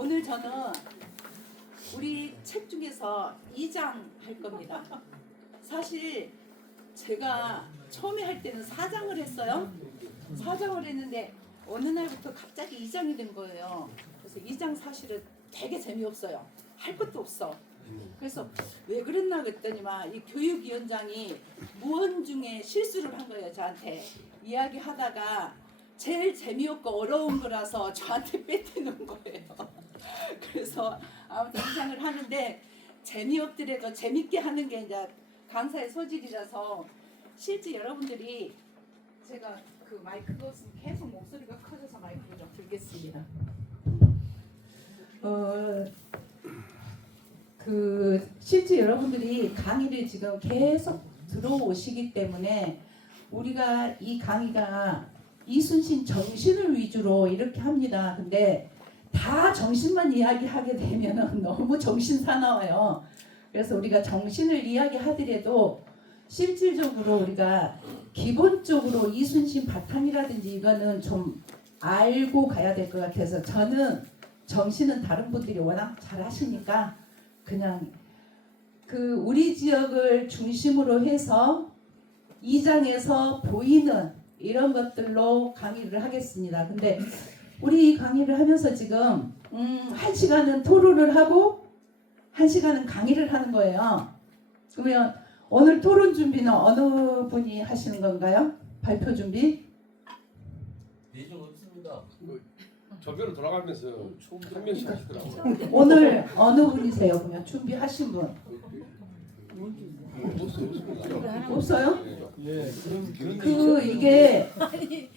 오늘 저는 우리 책 중에서 2장 할 겁니다. 사실 제가 처음에 할 때는 4장을 했어요. 4장을 했는데 어느 날부터 갑자기 2장이 된 거예요. 그래서 2장 사실은 되게 재미없어요. 할 것도 없어. 그래서 왜 그랬나 그랬더니만 이 교육위원장이 무언 중에 실수를 한 거예요. 저한테 이야기하다가 제일 재미없고 어려운 거라서 저한테 뺏기는 거예요. 그래서 아무튼 2장을 하는데 재미없더라도 재밌게 하는 게 이제 강사의 소질이라서 실제 여러분들이 제가 그 마이크가 계속 목소리가 커져서 마이크를 좀 들겠습니다. 그 실제 여러분들이 강의를 지금 계속 들어오시기 때문에 우리가 이 강의가 이순신 정신을 위주로 이렇게 합니다. 근데 다 정신만 이야기하게 되면은 너무 정신 사나워요. 그래서 우리가 정신을 이야기하더라도 실질적으로 우리가 기본적으로 이순신 바탕이라든지 이거는 좀 알고 가야 될 것 같아서 저는 정신은 다른 분들이 워낙 잘 하시니까 그냥 그 우리 지역을 중심으로 해서 2장에서 보이는 이런 것들로 강의를 하겠습니다. 근데 우리 강의를 하면서 지금 1시간은 토론을 하고 1시간은 강의를 하는 거예요. 그러면 오늘 토론 준비는 어느 분이 하시는 건가요? 발표 준비? 예정 없습니다. 저별로 돌아가면서 한 명씩 하시더라고요. 오늘 어느 분이세요? 그러면 준비하신 분? 없어요? 그 이게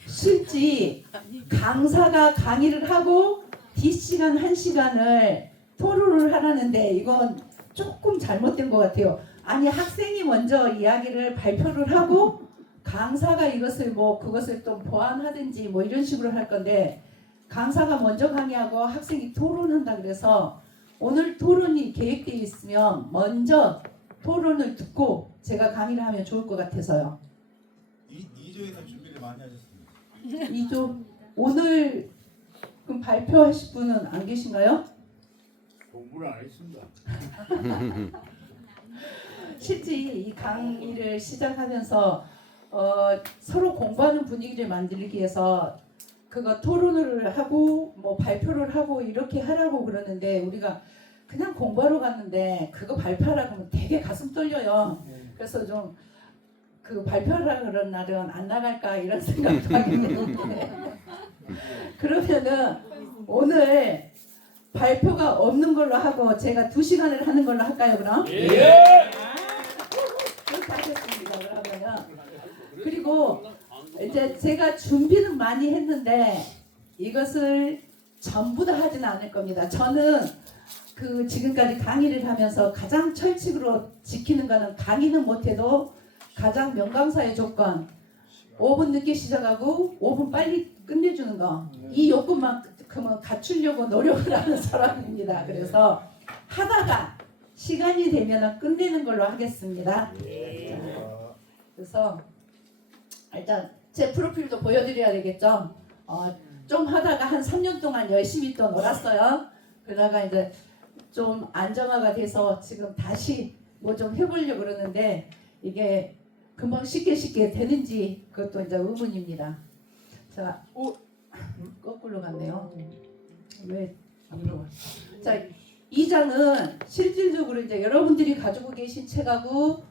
실제 강사가 강의를 하고 D시간 1시간을 토론을 하라는데 이건 조금 잘못된 것 같아요. 아니 학생이 먼저 이야기를 발표를 하고 강사가 이것을 뭐 그것을 또 보완하든지 뭐 이런 식으로 할 건데 강사가 먼저 강의하고 학생이 토론한다 그래서 오늘 토론이 계획되어 있으면 먼저 토론을 듣고 제가 강의를 하면 좋을 것 같아서요. 2조에서 준비를 많이 하셨습니다. 2조 오늘 그럼 발표하실 분은 안 계신가요? 공부를 안 했습니다. 실제 이 강의를 시작하면서 서로 공부하는 분위기를 만들기 위해서 그거 토론을 하고 뭐 발표를 하고 이렇게 하라고 그러는데 우리가 그냥 공부하러 갔는데 그거 발표하라고 하면 되게 가슴 떨려요. 그래서 좀 그 발표하라 그런 날은 안 나갈까 이런 생각도 하게 되는데 그러면은 오늘 발표가 없는 걸로 하고 제가 2시간을 하는 걸로 할까요 그럼? 예. 그렇게 하겠습니다. 그러면은 그리고 이제 제가 준비는 많이 했는데 이것을 전부 다 하지는 않을 겁니다. 저는 그 지금까지 강의를 하면서 가장 철칙으로 지키는 거는 강의는 못해도 가장 명강사의 조건 5분 늦게 시작하고 5분 빨리 끝내주는 거 이 요건만큼은 갖추려고 노력을 하는 사람입니다. 그래서 하다가 시간이 되면 끝내는 걸로 하겠습니다. 그래서 일단 제 프로필도 보여드려야 되겠죠. 좀 하다가 한 3년 동안 열심히 또 놀았어요. 그러다가 이제 좀 안정화가 돼서 지금 다시 뭐 좀 해보려고 그러는데 이게 금방 쉽게 되는지 그것도 이제 의문입니다. 자, 거꾸로 갔네요. 왜 앞으로 가? 자, 2장은 실질적으로 이제 여러분들이 가지고 계신 책하고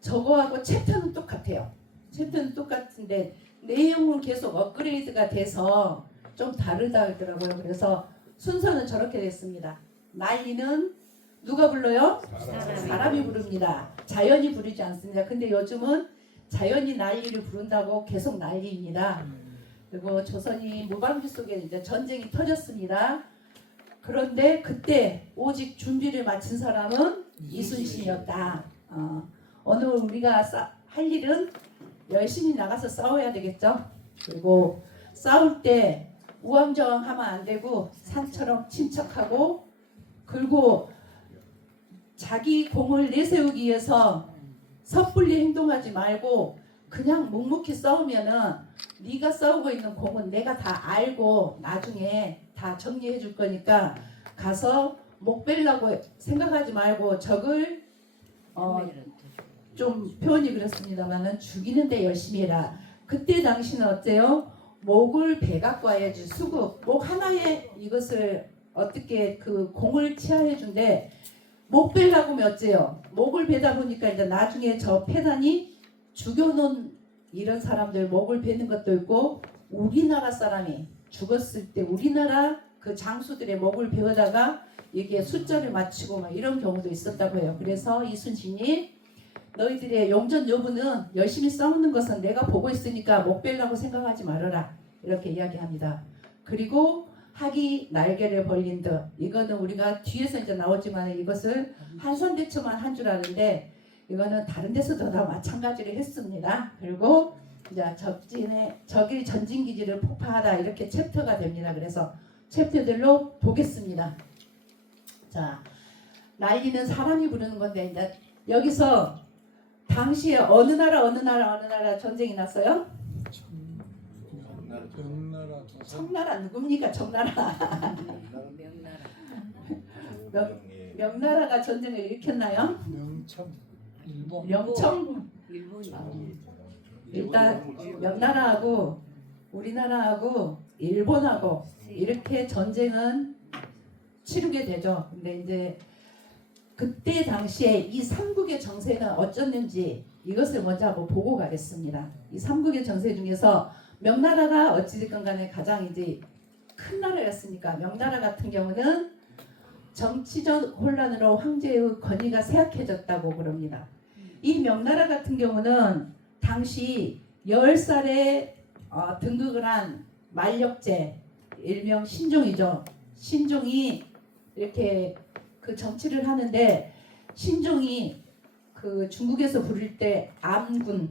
저거하고 챕터는 똑같아요. 챕터는 똑같은데 내용은 계속 업그레이드가 돼서 좀 다르다 하더라고요. 그래서 순서는 저렇게 됐습니다. 난리는 누가 불러요? 사람이 부릅니다. 자연이 부르지 않습니다. 근데 요즘은 자연이 난리를 부른다고 계속 난리입니다. 그리고 조선이 무방비 속에 이제 전쟁이 터졌습니다. 그런데 그때 오직 준비를 마친 사람은 이순신이었다. 오늘 우리가 할 일은 열심히 나가서 싸워야 되겠죠. 그리고 싸울 때 우왕좌왕하면 안 되고 산처럼 침착하고 그리고 자기 공을 내세우기 위해서 섣불리 행동하지 말고 그냥 묵묵히 싸우면은 네가 싸우고 있는 공은 내가 다 알고 나중에 다 정리해 줄 거니까 가서 목 뺄라고 생각하지 말고 적을 좀 표현이 그렇습니다만은 죽이는데 열심히 해라. 그때 당시는 어때요? 목을 배 갖고 와야지 수국 목 하나에 이것을 어떻게 그 공을 치하해 준대. 목 뺄라고 하면 어째요? 목을 베다 보니까 이제 나중에 저 폐단이 죽여놓은 이런 사람들 목을 베는 것도 있고 우리나라 사람이 죽었을 때 우리나라 그 장수들의 목을 베어다가 이게 숫자를 맞추고 막 이런 경우도 있었다고 해요. 그래서 이순신이 너희들의 용전 여부는 열심히 싸우는 것은 내가 보고 있으니까 목 뺄라고 생각하지 말아라. 이렇게 이야기합니다. 그리고 학이 날개를 벌린 듯 이거는 우리가 뒤에서 이제 나오지만 이것을 한산대처만 한 줄 아는데 이거는 다른 데서도 다 마찬가지를 했습니다. 그리고 이제 적의 전진기지를 폭파하다 이렇게 챕터가 됩니다. 그래서 챕터들로 보겠습니다. 자, 난리는 사람이 부르는 건데 이제 여기서 당시에 어느 나라 전쟁이 났어요? 청나라 누굽니까? 청나라. 명나라가 전쟁을 일으켰나요? 명청. 일단 명나라하고 우리나라하고 일본하고 이렇게 전쟁은 치르게 되죠. 근데 이제 그때 당시에 이 삼국의 정세는 어쩌는지 이것을 먼저 한번 보고 가겠습니다. 이 삼국의 정세 중에서 명나라가 어찌됐건 간에 가장 이제 큰 나라였으니까 명나라 같은 경우는 정치적 혼란으로 황제의 권위가 쇠약해졌다고 그럽니다. 이 명나라 같은 경우는 당시 10살에 등극을 한 만력제 일명 신종이죠. 신종이 이렇게 그 정치를 하는데 신종이 그 중국에서 부를 때 암군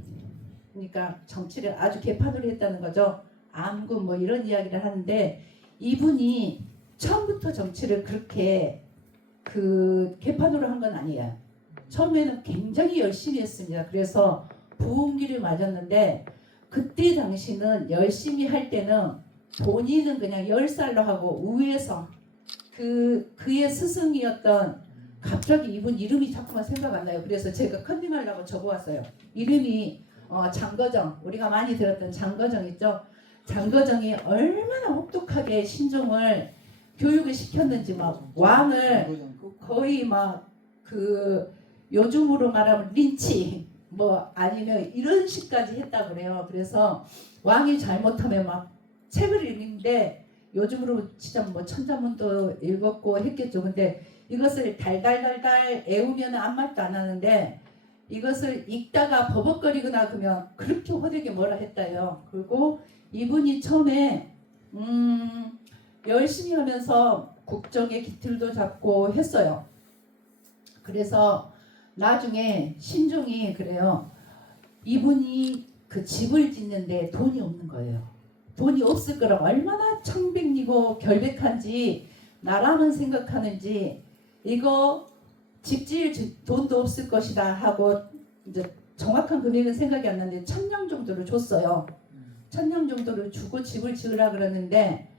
그러니까 정치를 아주 개판으로 했다는 거죠. 암군 뭐 이런 이야기를 하는데 이분이 처음부터 정치를 그렇게 그 개판으로 한 건 아니에요. 처음에는 굉장히 열심히 했습니다. 그래서 부흥기를 맞았는데 그때 당시는 열심히 할 때는 본인은 그냥 10살로 하고 우에서 그의 스승이었던 갑자기 이분 이름이 자꾸만 생각 안 나요. 그래서 제가 컨닝하려고 적어왔어요. 이름이 장거정 우리가 많이 들었던 장거정 있죠. 장거정이 얼마나 혹독하게 신종을 교육을 시켰는지 막 왕을 거의 막 그 요즘으로 말하면 린치 뭐 아니면 이런 식까지 했다고 그래요. 그래서 왕이 잘못하면 막 책을 읽는데 요즘으로 진짜 뭐 천자문도 읽었고 했겠죠. 근데 이것을 달달달달 애우면 아무 말도 안 하는데 이것을 읽다가 버벅거리거나 그러면 그렇게 호되게 뭐라 했다요. 그리고 이분이 처음에 열심히 하면서 국정의 기틀도 잡고 했어요. 그래서 나중에 신종이 그래요. 이분이 그 집을 짓는데 돈이 없는 거예요. 돈이 없을 거라 얼마나 청백리고 결백한지 나라만 생각하는지 이거 집 지을 돈도 없을 것이다 하고 이제 정확한 금액은 생각이 안 나는데 1,000냥 정도를 줬어요. 1,000냥 정도를 주고 집을 지으라 그러는데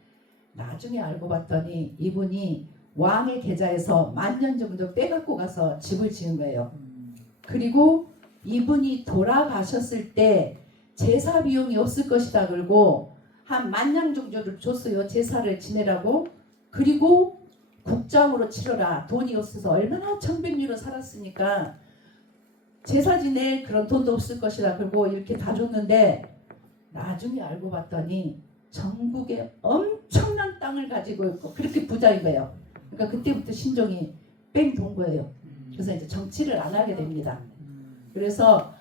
나중에 알고 봤더니 이분이 왕의 계좌에서 10,000년 정도 빼갖고 가서 집을 지은 거예요. 그리고 이분이 돌아가셨을 때 제사 비용이 없을 것이다 그러고 한 10,000냥 정도를 줬어요. 제사를 지내라고. 그리고 국장으로 치러라. 돈이 없어서 얼마나 청백리로 살았으니까 제사 지낼 그런 돈도 없을 것이다. 그리고 이렇게 다 줬는데 나중에 알고 봤더니 전국에 엄청난 땅을 가지고 있고 그렇게 부자인 거예요. 그러니까 그때부터 신종이 뺑 돈 거예요. 그래서 이제 정치를 안 하게 됩니다. 그래서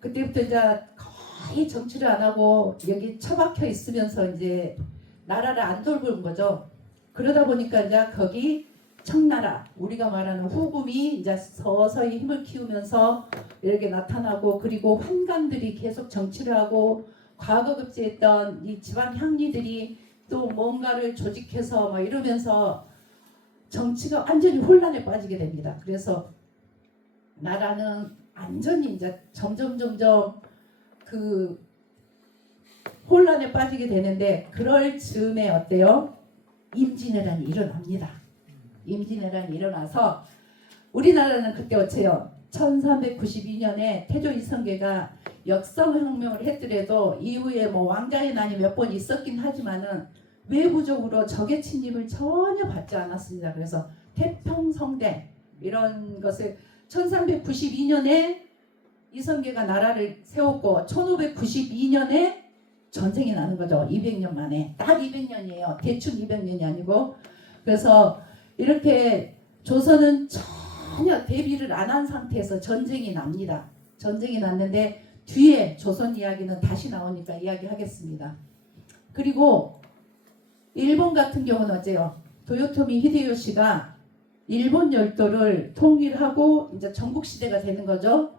그때부터 이제 거의 정치를 안 하고 여기 처박혀 있으면서 이제 나라를 안 돌보는 거죠. 그러다 보니까 이제 거기 청나라 우리가 말하는 후금이 이제 서서히 힘을 키우면서 이렇게 나타나고 그리고 환관들이 계속 정치를 하고 과거 급제했던 이 지방 향리들이 또 뭔가를 조직해서 막 이러면서 정치가 완전히 혼란에 빠지게 됩니다. 그래서 나라는 완전히 이제 점점 그 혼란에 빠지게 되는데 그럴 즈음에 어때요? 임진왜란이 일어납니다. 임진왜란이 일어나서 우리나라는 그때 어째요? 1392년에 태조 이성계가 역성혁명을 했더라도 이후에 뭐 왕자의 난이 몇 번 있었긴 하지만은 외부적으로 적의 침입을 전혀 받지 않았습니다. 그래서 태평성대 이런 것을 1392년에 이성계가 나라를 세웠고 1592년에 전쟁이 나는 거죠. 200년 만에. 딱 200년이에요. 대충 200년이 아니고. 그래서 이렇게 조선은 전혀 대비를 안 한 상태에서 전쟁이 납니다. 전쟁이 났는데 뒤에 조선 이야기는 다시 나오니까 이야기하겠습니다. 그리고 일본 같은 경우는 어째요? 도요토미 히데요시가 일본 열도를 통일하고 이제 전국 시대가 되는 거죠.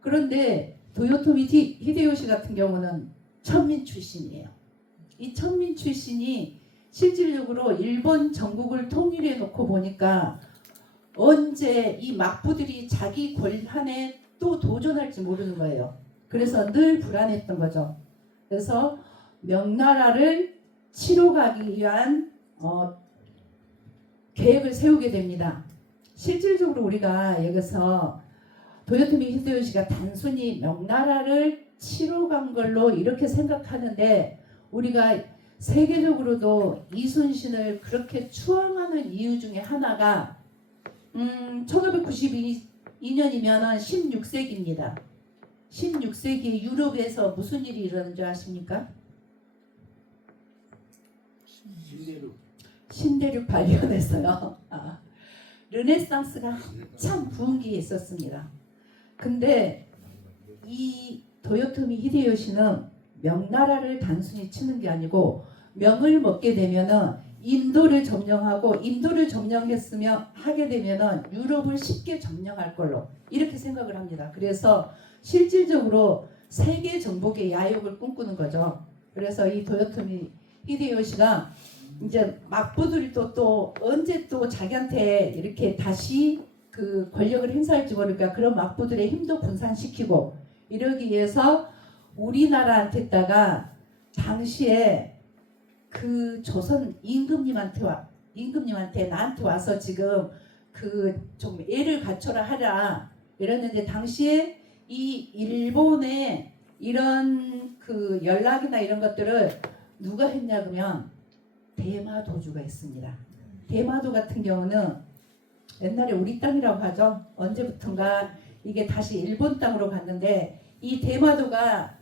그런데 도요토미 히데요시 같은 경우는 천민 출신이에요. 이 천민 출신이 실질적으로 일본 전국을 통일해 놓고 보니까 언제 이 막부들이 자기 권한에 또 도전할지 모르는 거예요. 그래서 늘 불안했던 거죠. 그래서 명나라를 치러 가기 위한 계획을 세우게 됩니다. 실질적으로 우리가 여기서 도요토미 히데요시가 단순히 명나라를 치러 간 걸로 이렇게 생각하는데 우리가 세계적으로도 이순신을 그렇게 추앙하는 이유 중에 하나가 1592년이면 16세기입니다. 16세기 유럽에서 무슨 일이 일어난 줄 아십니까? 신대륙 발견했어요. 르네상스가 한참 부흥기에 있었습니다. 근데 이 도요토미 히데요시는 명나라를 단순히 치는 게 아니고 명을 먹게 되면은 인도를 점령하고 인도를 점령했으면 하게 되면은 유럽을 쉽게 점령할 걸로 이렇게 생각을 합니다. 그래서 실질적으로 세계 정복의 야욕을 꿈꾸는 거죠. 그래서 이 도요토미 히데요시가 이제 막부들이 또 언제 또 자기한테 이렇게 다시 그 권력을 행사할지 모르니까 그런 막부들의 힘도 분산시키고 이러기 위해서 우리나라한테다가 당시에 그 조선 임금님한테 나한테 와서 지금 그 좀 애를 갖춰라 하라 이랬는데 당시에 이 일본의 이런 그 연락이나 이런 것들을 누가 했냐 그러면 대마도주가 있습니다. 대마도 같은 경우는 옛날에 우리 땅이라고 하죠. 언제부턴가 이게 다시 일본 땅으로 갔는데 이 대마도가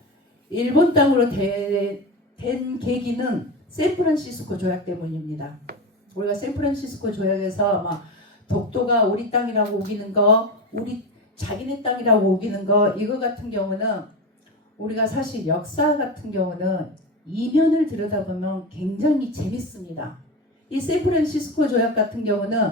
일본 땅으로 된 계기는 샌프란시스코 조약 때문입니다. 우리가 샌프란시스코 조약에서 막 독도가 우리 땅이라고 우기는 거, 우리 자기네 땅이라고 우기는 거 이거 같은 경우는 우리가 사실 역사 같은 경우는 이면을 들여다보면 굉장히 재밌습니다. 이 샌프란시스코 조약 같은 경우는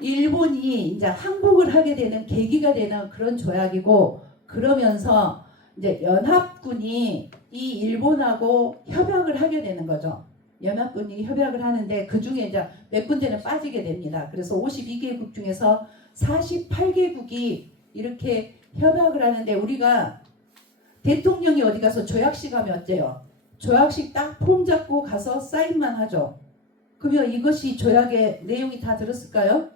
일본이 이제 항복을 하게 되는 계기가 되는 그런 조약이고 그러면서 이제 연합군이 이 일본하고 협약을 하게 되는 거죠. 연합군이 협약을 하는데 그 중에 이제 몇 군데는 빠지게 됩니다. 그래서 52개국 중에서 48개국이 이렇게 협약을 하는데 우리가 대통령이 어디 가서 조약식 하면 어때요? 조약식 딱 폼 잡고 가서 사인만 하죠. 그러면 이것이 조약의 내용이 다 들었을까요?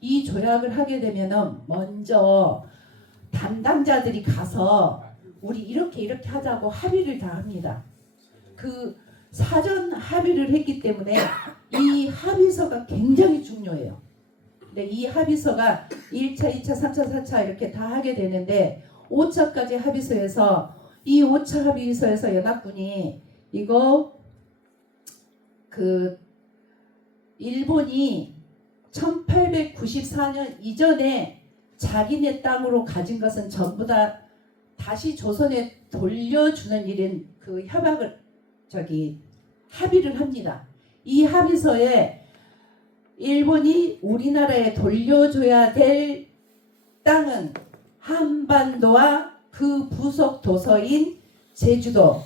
이 조약을 하게 되면은 먼저 담당자들이 가서 우리 이렇게 하자고 합의를 다 합니다. 그 사전 합의를 했기 때문에 이 합의서가 굉장히 중요해요. 근데 이 합의서가 1차, 2차, 3차, 4차 이렇게 다 하게 되는데 5차까지 합의서에서 이 5차 합의서에서 연합군이 이거 그 일본이 1894년 이전에 자기네 땅으로 가진 것은 전부 다 다시 조선에 돌려주는 일인 그 협약을 합의를 합니다. 이 합의서에 일본이 우리나라에 돌려줘야 될 땅은 한반도와 그 부속 도서인 제주도,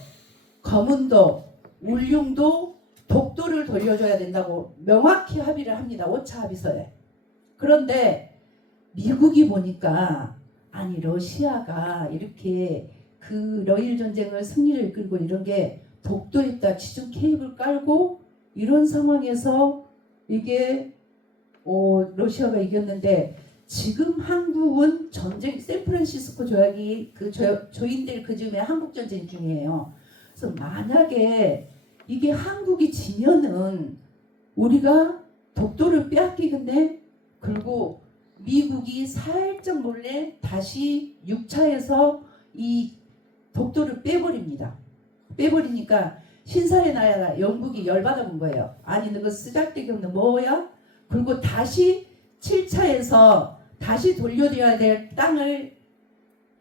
거문도, 울릉도, 독도를 돌려줘야 된다고 명확히 합의를 합니다. 5차 합의서에. 그런데 미국이 보니까 아니 러시아가 이렇게 그 러일 전쟁을 승리를 이끌고 이런 게 독도에다 지중 케이블 깔고 이런 상황에서 이게 러시아가 이겼는데 지금 한국은 전쟁 샌프란시스코 조약이 그 조인될 그 즈음에 한국 전쟁 중이에요. 그래서 만약에 이게 한국이 지면은 우리가 독도를 빼앗기겠네. 그리고 미국이 살짝 몰래 다시 6차에서 이 독도를 빼버립니다. 빼버리니까 신사의 나라 영국이 열받아본 거예요. 아니 너그 쓰잘데기 없는 뭐야? 그리고 다시 7차에서 다시 돌려줘야 될 땅을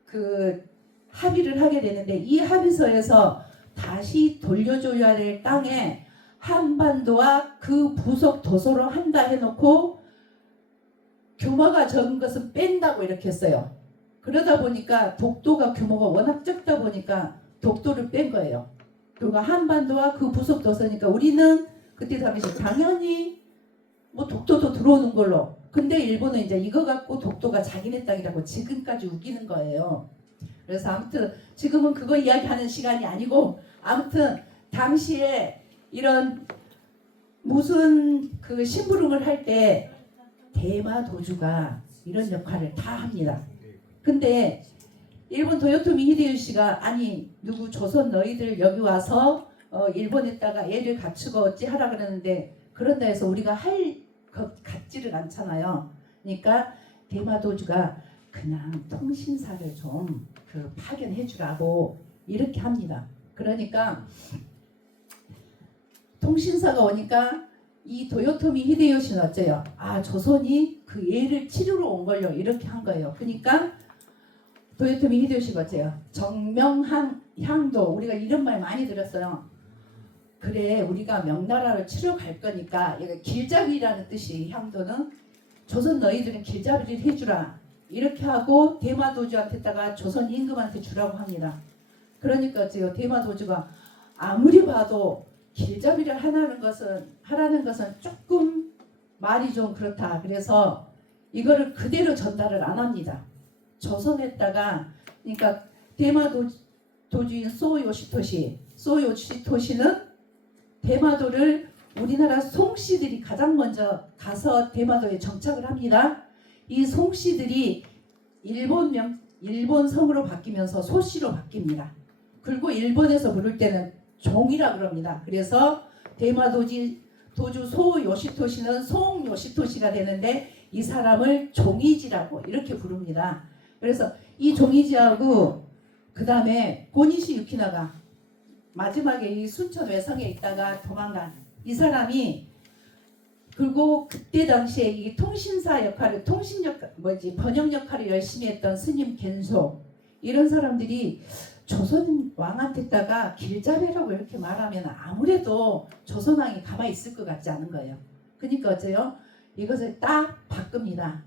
그 합의를 하게 되는데 이 합의서에서 다시 돌려줘야 될 땅에 한반도와 그 부속 도서로 한다 해놓고 규모가 적은 것은 뺀다고 이렇게 했어요. 그러다 보니까 독도가 규모가 워낙 적다 보니까 독도를 뺀 거예요. 그리고 한반도와 그 부속 도서니까 우리는 그때 당시 당연히 뭐 독도도 들어오는 걸로. 근데 일본은 이제 이거 갖고 독도가 자기네 땅이라고 지금까지 우기는 거예요. 그래서 아무튼 지금은 그거 이야기하는 시간이 아니고 아무튼 당시에 이런 무슨 그 심부름을 할 때 대마도주가 이런 역할을 다 합니다. 근데 일본 도요토미 히데요시가 아니 누구 조선 너희들 여기 와서 일본에다가 애를 갖추고 어찌 하라 그러는데 그런다 해서 우리가 할 것 같지를 않잖아요. 그러니까 대마도주가 그냥 통신사를 좀 그 파견해 주라고 이렇게 합니다. 그러니까 통신사가 오니까 이 도요토미 히데요시는 어째요? 아 조선이 그 애를 치르러 온 걸요 이렇게 한 거예요. 그러니까 도요토미 히데요시가 어째요? 정명향도 우리가 이런 말 많이 들었어요. 그래 우리가 명나라를 치러 갈 거니까 이거 길잡이라는 뜻이 향도는 조선 너희들은 길잡이를 해주라 이렇게 하고 대마도주한테다가 조선 임금한테 주라고 합니다. 그러니까 어째요? 대마도주가 아무리 봐도 길잡이를 하라는 것은 조금 말이 좀 그렇다. 그래서 이거를 그대로 전달을 안 합니다. 조선에다가 그러니까 대마도주인 소요시토시는 대마도를 우리나라 송씨들이 가장 먼저 가서 대마도에 정착을 합니다. 이 송씨들이 일본 성으로 바뀌면서 소씨로 바뀝니다. 그리고 일본에서 부를 때는 종이라 그럽니다. 그래서 대마도주 소요시토시는 송요시토시가 되는데 이 사람을 종이지라고 이렇게 부릅니다. 그래서 이 종이지하고 그 다음에 고니시 유키나가 마지막에 이 순천 외성에 있다가 도망간 이 사람이 그리고 그때 당시에 이 통신사 역할을 번역 역할을 열심히 했던 스님 겐소 이런 사람들이 조선 왕한테다가 길잡이라고 이렇게 말하면 아무래도 조선 왕이 가만히 있을 것 같지 않은 거예요. 그러니까 어째요? 이것을 딱 바꿉니다.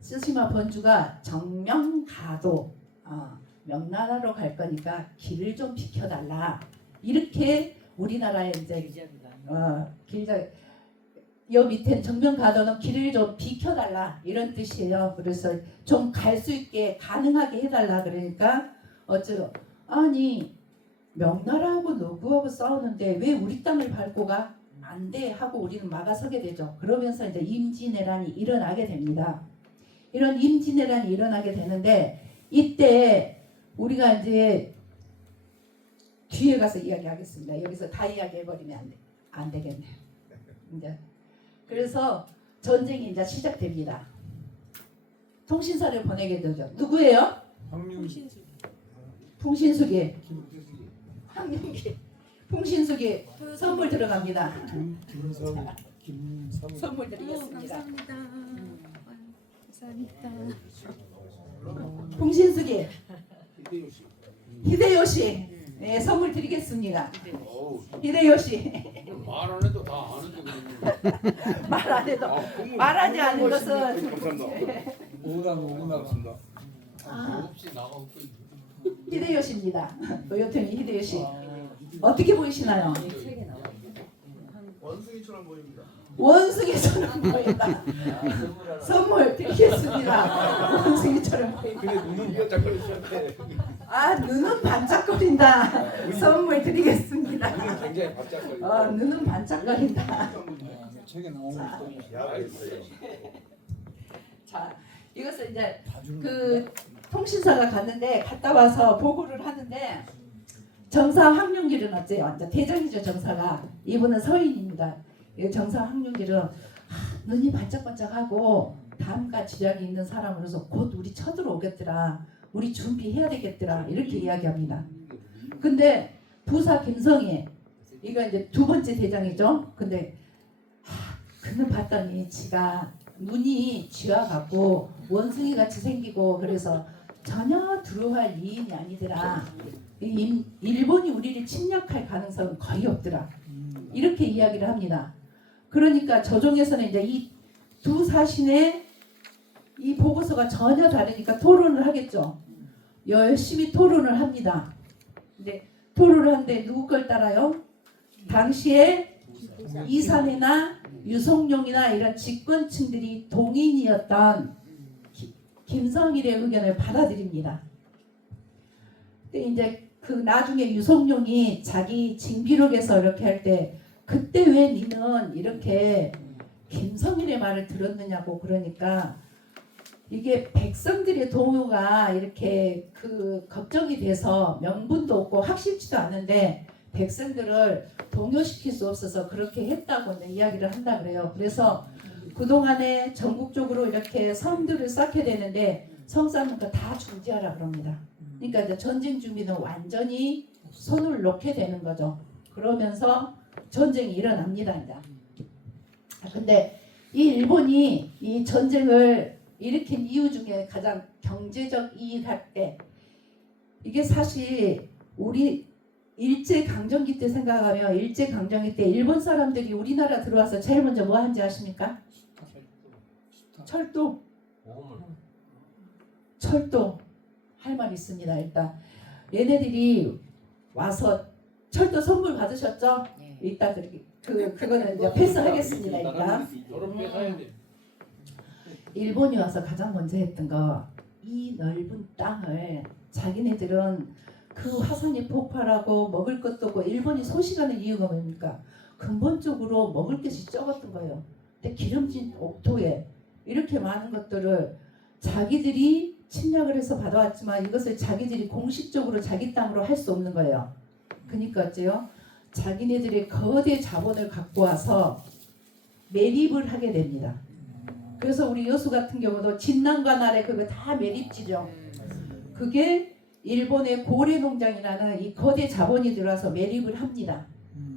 스시마 번주가 정명가도 명나라로 갈 거니까 길을 좀 비켜달라. 이렇게 우리나라에 이제 길잡이 여 밑에 정명가도는 길을 좀 비켜달라 이런 뜻이에요. 그래서 좀 갈 수 있게 가능하게 해달라 그러니까 어쩌요? 아니 명나라하고 누구하고 싸우는데 왜 우리 땅을 밟고 가? 안 돼 하고 우리는 막아서게 되죠. 그러면서 이제 임진왜란이 일어나게 됩니다. 이런 임진왜란이 일어나게 되는데 이때 우리가 이제 뒤에 가서 이야기하겠습니다. 여기서 다 이야기해버리면 안 되겠네요. 이제 그래서 전쟁이 이제 시작됩니다. 통신사를 보내게 되죠. 누구예요? 풍신수기. 황룡기. 풍신수기 선물 들어갑니다. 선물 드리겠습니다. 감사합니다. 풍신수기 히데요시 네, 선물 드리겠습니다. 히데요시 말 안 해도 다 아는데 그러면. 말 안 해도 말하지 않은 것은 감사합니다. 오구나 같습니다. 없이 나가고 있고. 히데요시입니다. 도요토미 히데요시 어떻게 보이시나요? 원숭이처럼 보입니다. 원숭이처럼 보인다. 선물 드리겠습니다. 원숭이처럼 보인다. 근데 눈은 깜짝거리시는데. 아 눈은 반짝거린다. 선물 드리겠습니다. 눈은 굉장히 바짝거리고. 눈은 반짝거린다. 책에 나오는 또 자, 이것은 이제 다 주는 그 통신사가 갔는데 갔다 와서 보고를 하는데 정사 황룡길은 어째요? 이제 대장이죠 정사가. 이분은 서인입니다. 이 정사 황룡길은 눈이 반짝반짝하고 다음과 지략이 있는 사람으로서 곧 우리 쳐들어오겠더라. 우리 준비해야 되겠더라. 이렇게 이야기합니다. 근데 부사 김성희 이거 이제 두 번째 대장이죠. 근데 그는 봤더니 지가 눈이 쥐와 같고 원숭이 같이 생기고 그래서 전혀 두려워할 이인이 아니더라. 일본이 우리를 침략할 가능성은 거의 없더라. 이렇게 이야기를 합니다. 그러니까 저종에서는 이제 이 두 사신의 이 보고서가 전혀 다르니까 토론을 하겠죠. 열심히 토론을 합니다. 근데 토론을 하는데 누구 걸 따라요? 당시에 이산해나 유성룡이나 이런 집권층들이 동인이었던 김성일의 의견을 받아들입니다. 근데 이제 그 나중에 유성룡이 자기 징비록에서 이렇게 할 때 그때 왜 니는 이렇게 김성일의 말을 들었느냐고 그러니까 이게 백성들의 동요가 이렇게 그 걱정이 돼서 명분도 없고 확실치도 않은데 백성들을 동요시킬 수 없어서 그렇게 했다고 이야기를 한다 그래요. 그래서 그동안에 전국적으로 이렇게 성들을 쌓게 되는데 성 쌓는 거 다 중지하라 그럽니다. 그러니까 이제 전쟁 준비는 완전히 손을 놓게 되는 거죠. 그러면서 전쟁이 일어납니다. 이제. 근데 이 일본이 이 전쟁을 일으킨 이유 중에 가장 경제적 이익할 때 이게 사실 우리 일제강점기 때 생각하면 일제강점기 때 일본 사람들이 우리나라 들어와서 제일 먼저 뭐 한지 아십니까? 철도. 철도 할 말 있습니다. 일단 얘네들이 와서 철도 선물 받으셨죠? 이따 그거는 이제 패스하겠습니다. 일단 저런 빼가야 돼. 일본이 와서 가장 먼저 했던 거 이 넓은 땅을 자기네들은 그 화산이 폭발하고 먹을 것도 없고 일본이 소식하는 이유가 뭡니까? 근본적으로 먹을 것이 적었던 거예요. 근데 기름진 옥토에 이렇게 많은 것들을 자기들이 침략을 해서 받아왔지만 이것을 자기들이 공식적으로 자기 땅으로 할 수 없는 거예요. 그러니까 어째요? 자기네들의 거대 자본을 갖고 와서 매립을 하게 됩니다. 그래서 우리 여수 같은 경우도 진남관 아래 그거 다 매립지죠. 그게 일본의 고래농장이라는 이 거대 자본이 들어와서 매립을 합니다.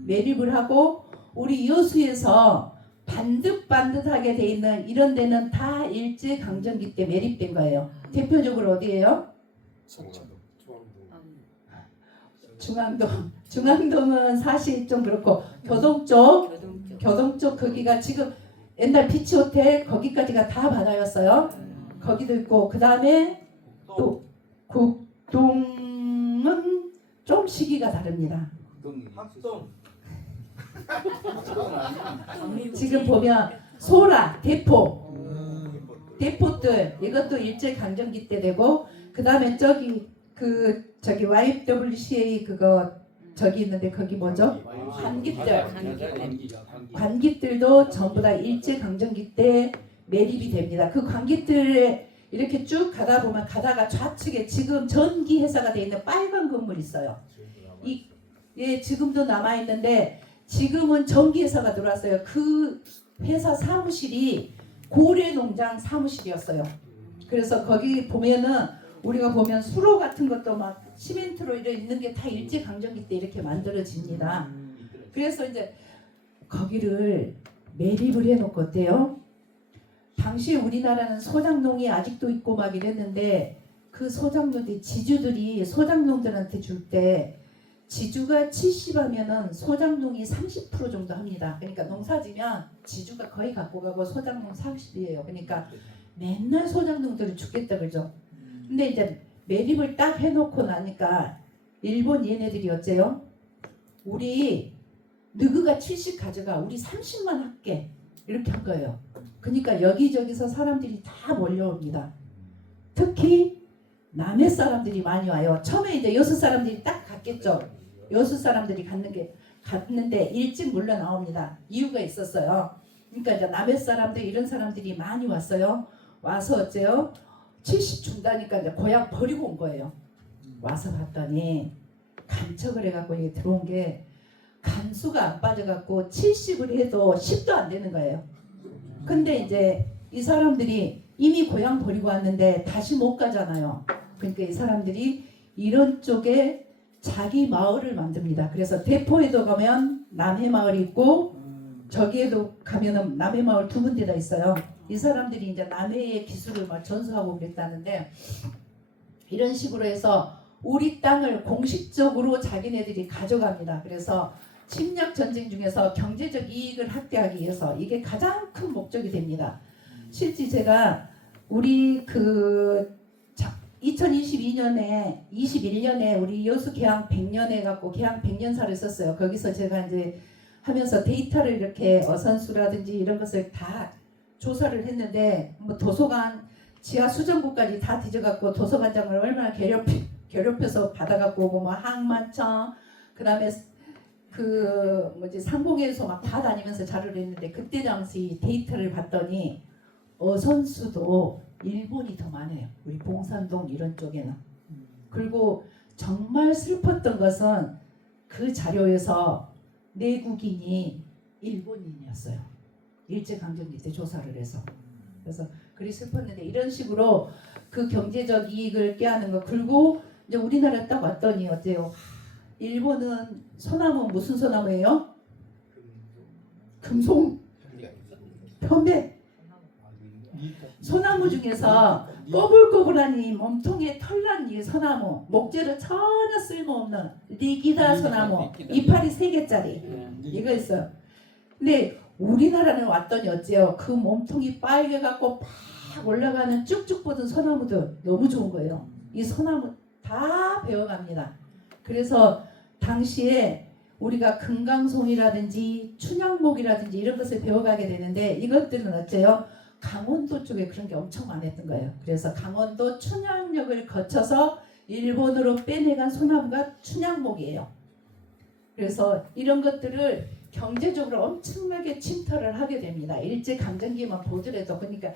매립을 하고 우리 여수에서 반듯반듯하게 돼 있는 이런 데는 다 일제강점기 때 매립된 거예요. 대표적으로 어디예요? 중앙동. 중앙동은 사실 좀 그렇고 교동 쪽 거기가 지금 옛날 비치호텔 거기까지가 다 바다였어요. 거기도 있고 그 다음에 또 국동은 좀 시기가 다릅니다. 합동. 지금 보면 소라, 대포들 이것도 일제 강점기 때 되고 그 다음에 저기 YWCA 그거 저기 있는데 거기 뭐죠? 관깃들도 전부 다 일제 강점기 때 매립이 됩니다. 그 관깃들에 이렇게 쭉 가다 보면 가다가 좌측에 지금 전기 회사가 돼 있는 빨간 건물 있어요. 예, 지금도 남아 있는데 지금은 전기 회사가 들어왔어요. 그 회사 사무실이 고래농장 사무실이었어요. 그래서 거기 보면은 우리가 보면 수로 같은 것도 막 시멘트로 이렇게 있는 게 다 일제 강점기 때 이렇게 만들어집니다. 그래서 이제 거기를 매립을 해놓고 어때요? 당시 우리나라는 소장농이 아직도 있고 막 이랬는데 그 소장농들 지주들이 소장농들한테 줄 때 지주가 70하면은 소장농이 30% 정도 합니다. 그러니까 농사지면 지주가 거의 갖고 가고 소장농 40이에요. 그러니까 맨날 소장농들이 죽겠다 그러죠. 근데 이제 매립을 딱 해놓고 나니까 일본 얘네들이 어째요? 우리 너그가 70 가져가 우리 30만 할게 이렇게 한 거예요. 그러니까 여기저기서 사람들이 다 몰려옵니다. 특히 남해 사람들이 많이 와요. 처음에 이제 여수 사람들이 딱 갔겠죠. 여수 사람들이 갔는데 일찍 물러 나옵니다. 이유가 있었어요. 그러니까 이제 남해 사람들 이런 사람들이 많이 왔어요. 와서 어째요? 70 준다니까 이제 고향 버리고 온 거예요. 와서 봤더니 간척을 해갖고 이게 들어온 게 간수가 안 빠져갖고 70을 해도 10도 안 되는 거예요. 근데 이제 이 사람들이 이미 고향 버리고 왔는데 다시 못 가잖아요. 그러니까 이 사람들이 이런 쪽에 자기 마을을 만듭니다. 그래서 대포에도 가면 남해 마을이 있고 저기에도 가면은 남해 마을 두 군데다 있어요. 이 사람들이 이제 남해의 기술을 막 전수하고 그랬다는데 이런 식으로 해서 우리 땅을 공식적으로 자기네들이 가져갑니다. 그래서 침략 전쟁 중에서 경제적 이익을 확대하기 위해서 이게 가장 큰 목적이 됩니다. 실제 제가 우리 2022년에 21년에 우리 여수 개항 100년에 갖고 개항 100년사를 썼어요. 거기서 제가 이제 하면서 데이터를 이렇게 어선수라든지 이런 것을 다 조사를 했는데 뭐 도서관 지하 수정구까지 다 뒤져갖고 도서관장을 얼마나 괴롭혀서 받아갖고 오고 뭐 항만청 그다음에 상공회의소 막 다 다니면서 자료를 했는데 그때 당시 데이터를 봤더니 어선수도 일본이 더 많아요. 우리 봉산동 이런 쪽에는. 그리고 정말 슬펐던 것은 그 자료에서 내국인이 일본인이었어요. 일제강점기 때 조사를 해서. 그래서 그리 슬펐는데 이런 식으로 그 경제적 이익을 꾀하는 거. 그리고 이제 우리나라 딱 왔더니 어때요? 일본은 소나무 무슨 소나무예요? 금송, 편백. 소나무 중에서 꼬불꼬불하니 몸통에 털난 이 소나무, 목재로 전혀 쓸모없는 리기다 소나무, 이파리 3개짜리 이거 있어요. 근데 우리나라는 왔더니 어째요? 그 몸통이 빨개갖고 팍 올라가는 쭉쭉 뻗은 소나무도 너무 좋은 거예요. 이 소나무 다 배워갑니다. 그래서 당시에 우리가 금강송이라든지 춘향목이라든지 이런 것을 배워가게 되는데 이것들은 어째요? 강원도 쪽에 그런 게 엄청 많았던 거예요. 그래서 강원도 춘향역을 거쳐서 일본으로 빼내간 소나무가 춘향목이에요. 그래서 이런 것들을 경제적으로 엄청나게 침투를 하게 됩니다. 일제강점기만 보더라도. 그러니까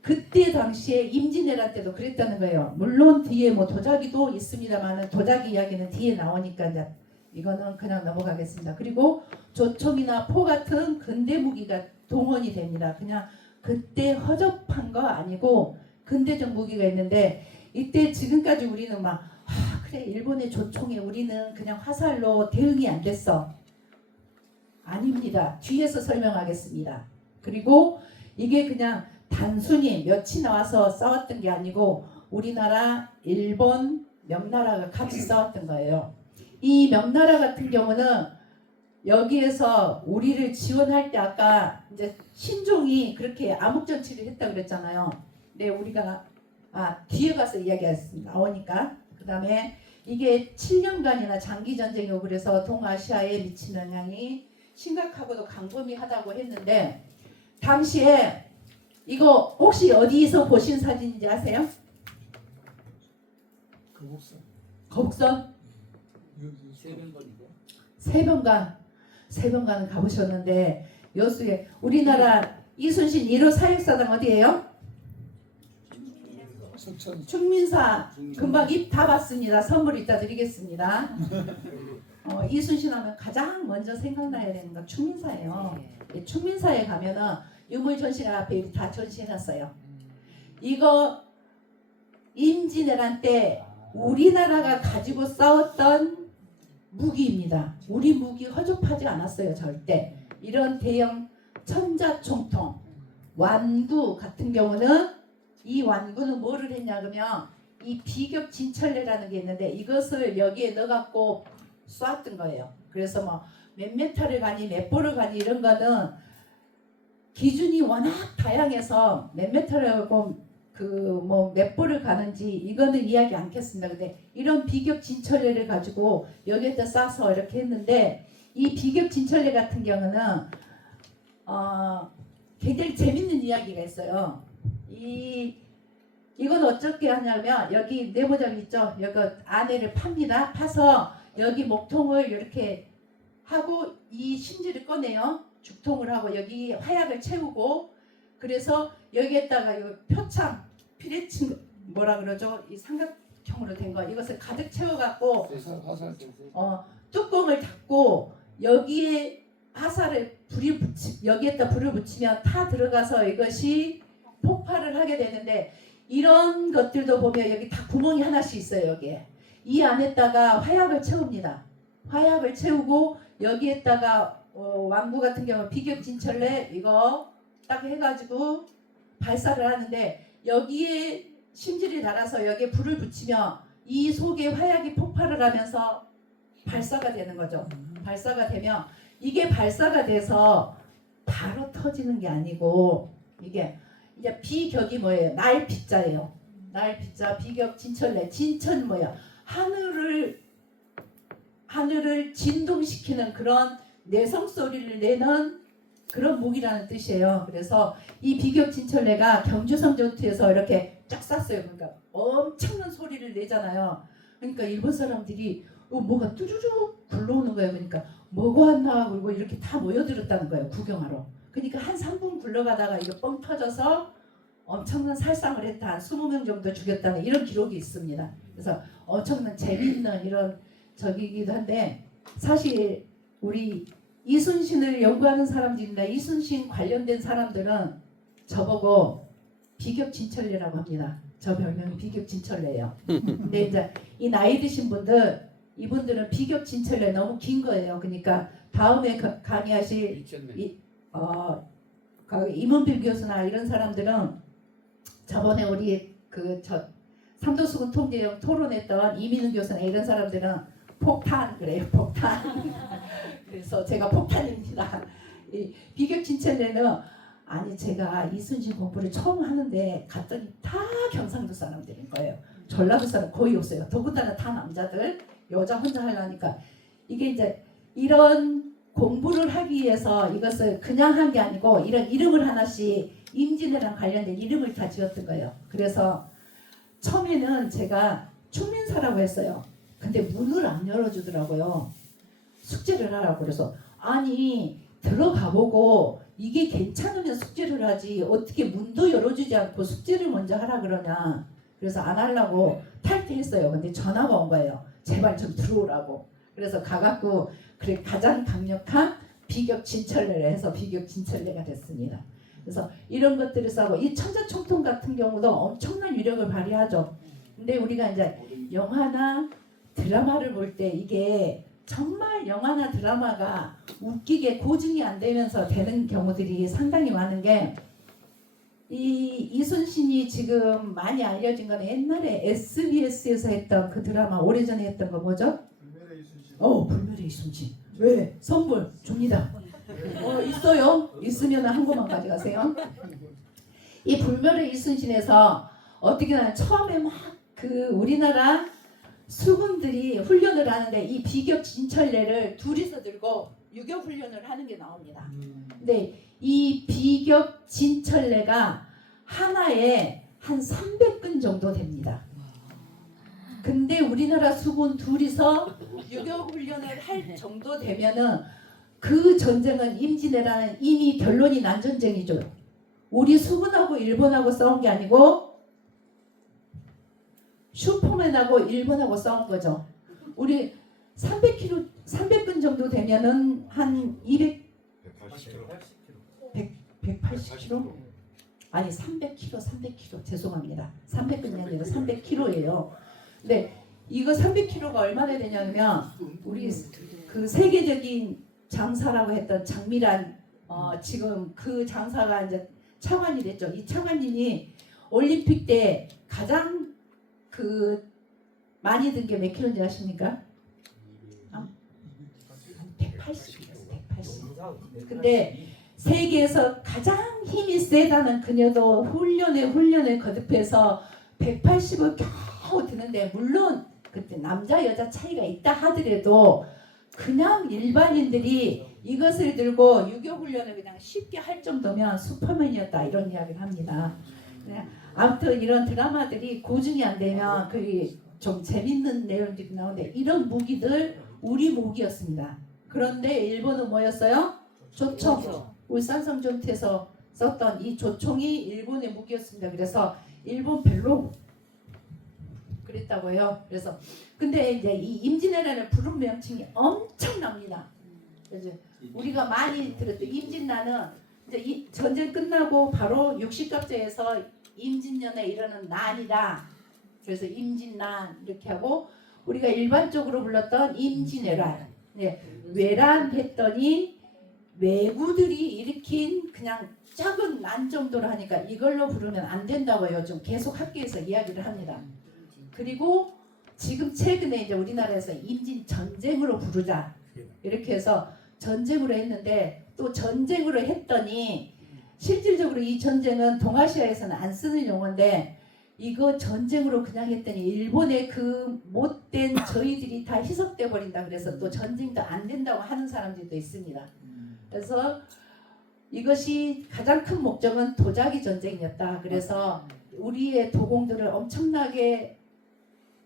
그때 당시에 임진왜란 때도 그랬다는 거예요. 물론 뒤에 뭐 도자기도 있습니다만 도자기 이야기는 뒤에 나오니까 이제 이거는 그냥 넘어가겠습니다. 그리고 조총이나 포 같은 근대 무기가 동원이 됩니다. 그냥 그때 허접한 거 아니고 근대적 무기가 있는데 이때 지금까지 우리는 막 그래 일본의 조총에 우리는 그냥 화살로 대응이 안 됐어. 아닙니다. 뒤에서 설명하겠습니다. 그리고 이게 그냥 단순히 몇이 나와서 싸웠던 게 아니고 우리나라, 일본, 명나라가 같이 싸웠던 거예요. 이 명나라 같은 경우는 여기에서 우리를 지원할 때 아까 이제 신종이 그렇게 암흑정치를 했다 그랬잖아요. 네, 우리가 뒤에 가서 이야기하겠습니다. 나오니까. 그 다음에 이게 7년간이나 장기 전쟁이고 그래서 동아시아에 미친 영향이 심각하고도 광범위하다고 했는데 당시에 이거 혹시 어디서 보신 사진인지 아세요? 거북선? 세번간 가보셨는데 여수에 우리나라 이순신 1호 사역사당 어디예요? 충민사. 금방 입 다 봤습니다. 선물 이따 드리겠습니다. 이순신 하면 가장 먼저 생각나야 되는 건 충민사예요. 충민사에 가면은 유물 전시회 앞에 다 전시해놨어요. 이거 임진왜란 때 우리나라가 가지고 싸웠던 무기입니다. 우리 무기 허접하지 않았어요. 절대. 이런 대형 천자총통 완구 같은 경우는 이 완구는 뭐를 했냐 그러면 이 비격 진철레라는 게 있는데 이것을 여기에 넣어갖고 쏘았던 거예요. 그래서 뭐 몇 메타를 가니 몇 보를 가니 이런 거는 기준이 워낙 다양해서 몇 메타를 하고 몇 보를 가는지 이거는 이야기 않겠습니다. 근데 이런 비격 진철레를 가지고 여기에다 싸서 이렇게 했는데 이 비격 진철레 같은 경우는 굉장히 재밌는 이야기가 있어요. 이 이건 어떻게 하냐면 여기 네모장 있죠? 여기 안에를 팝니다. 파서 여기 목통을 이렇게 하고 이 심지를 꺼내요. 죽통을 하고 여기 화약을 채우고 그래서 여기에다가 이 표창 피레친 뭐라 그러죠? 이 삼각형으로 된 거 이것을 가득 채워갖고 화살 뚜껑을 닫고 여기에 화살을 여기에다 불을 붙이면 타 들어가서 이것이 폭발을 하게 되는데 이런 것들도 보면 여기 다 구멍이 하나씩 있어요. 여기에 이 안에다가 화약을 채웁니다. 화약을 채우고 여기에다가 왕구 같은 경우 비격진철래 이거 딱 해가지고 발사를 하는데 여기에 심질이 달아서 여기에 불을 붙이면 이 속에 화약이 폭발을 하면서 발사가 되는 거죠. 발사가 되면 이게 발사가 돼서 바로 터지는 게 아니고 이게 이제 비격이 뭐예요? 날 비자예요. 날 비자 비격 진철래 진천 뭐야? 하늘을 진동시키는 그런 내성 소리를 내는 그런 목이라는 뜻이에요. 그래서 이 비격 진철래가 경주성 전투에서 이렇게 쫙 쐈어요. 그러니까 엄청난 소리를 내잖아요. 그러니까 일본 사람들이 뭐가 뚜루룩 굴러오는 거예요. 그러니까 뭐가 왔나 그리고 이렇게 다 모여들었다는 거예요. 구경하러. 그러니까 한 3분 굴러가다가 이게 뻥 터져서 엄청난 살상을 했다. 한 20명 정도 죽였다는 이런 기록이 있습니다. 그래서 엄청난 재미있는 이런 적이기도 한데 사실 우리 이순신을 연구하는 사람들이나 이순신 관련된 사람들은 저보고 비격진철래라고 합니다. 저 별명이 비격진철래예요. 근데 이제 이 나이 드신 분들 이분들은 비격진철래 너무 긴 거예요. 그러니까 다음에 강의하실 임은필 교수나 이런 사람들은 저번에 우리 삼도수군 통제형 토론했던 이민우 교수나 이런 사람들은 폭탄 그래요. 폭탄. 그래서 제가 폭탄입니다. 이 비격진철래는 아니 제가 이순신 공부를 처음 하는데 갔더니 다 경상도 사람들인 거예요. 전라도 사람 거의 없어요. 더군다나 다 남자들 여자 혼자 하려니까 이게 이제 이런 공부를 하기 위해서 이것을 그냥 한 게 아니고 이런 이름을 하나씩 임진왜랑 관련된 이름을 다 지었던 거예요. 그래서 처음에는 제가 충민사라고 했어요. 근데 문을 안 열어주더라고요. 숙제를 하라고. 그래서 아니 들어가보고 이게 괜찮으면 숙제를 하지 어떻게 문도 열어주지 않고 숙제를 먼저 하라 그러냐. 그래서 안 하려고 탈퇴했어요. 근데 전화가 온 거예요. 제발 좀 들어오라고. 그래서 가갖고 그래 가장 강력한 비격진철래를 해서 비격진철래가 됐습니다. 그래서 이런 것들을 싸고 이 천자총통 같은 경우도 엄청난 위력을 발휘하죠. 근데 우리가 이제 영화나 드라마를 볼 때 이게 정말 영화나 드라마가 웃기게 고증이 안 되면서 되는 경우들이 상당히 많은 게 이 이순신이 지금 많이 알려진 건 옛날에 SBS에서 했던 그 드라마 오래전에 했던 거 뭐죠? 불멸의 이순신. 불멸의 이순신. 왜? 선물 줍니다. 있어요? 있으면 한 곳만 가져가세요. 이 불멸의 이순신에서 어떻게 하면 처음에 막 그 우리나라 수군들이 훈련을 하는데 이 비격진철래를 둘이서 들고 유격 훈련을 하는 게 나옵니다. 근데 이 비격진철래가 하나에 한 300근 정도 됩니다. 근데 우리나라 수군 둘이서 유격 훈련을 할 정도 되면은 그 전쟁은 임진왜란은 이미 결론이 난 전쟁이죠. 우리 수군하고 일본하고 싸운 게 아니고 슈퍼맨하고 일본하고 싸운 거죠. 우리 300분 정도 되면은 한 180km? 아니 300km 죄송합니다. 300분이 아니라 300km예요. 근데 이거 300km가 얼마나 되냐면 우리 그 세계적인 장사라고 했던 장미란 지금 그 장사가 이제 차관이 됐죠. 이 차관님이 올림픽 때 가장 그 많이 든 게 몇 킬로인지 아십니까? 180kg. 180. 근데 세계에서 가장 힘이 세다는 그녀도 훈련에 거듭해서 180을 겨우 드는데 물론 그때 남자 여자 차이가 있다 하더라도 그냥 일반인들이 이것을 들고 유교 훈련을 그냥 쉽게 할 정도면 슈퍼맨이었다 이런 이야기를 합니다. 아무튼 이런 드라마들이 고증이 안 되면 그게 좀 재밌는 내용들이 나오는데 이런 무기들 우리 무기였습니다. 그런데 일본은 뭐였어요? 조총. 울산 성전투에서 썼던 이 조총이 일본의 무기였습니다. 그래서 일본 별로 그랬다고 해요. 그래서 근데 이제 이 임진왜란을 부른 명칭이 엄청납니다. 이제 우리가 많이 들었죠. 임진란은 이제 이 전쟁 끝나고 바로 육식갑제에서 임진년에 이르는 난이다. 그래서 임진난 이렇게 하고 우리가 일반적으로 불렀던 임진왜란. 네, 외란했더니 왜구들이 일으킨 그냥 작은 난 정도로 하니까 이걸로 부르면 안 된다고 요즘 계속 학교에서 이야기를 합니다. 그리고 지금 최근에 이제 우리나라에서 임진 전쟁으로 부르자 이렇게 해서 전쟁으로 했는데 또 전쟁으로 했더니 실질적으로 이 전쟁은 동아시아에서는 안 쓰는 용어인데 이거 전쟁으로 그냥 했더니 일본의 그 못된 저희들이 다 희석돼 버린다. 그래서 또 전쟁도 안 된다고 하는 사람들도 있습니다. 그래서 이것이 가장 큰 목적은 도자기 전쟁이었다. 그래서 우리의 도공들을 엄청나게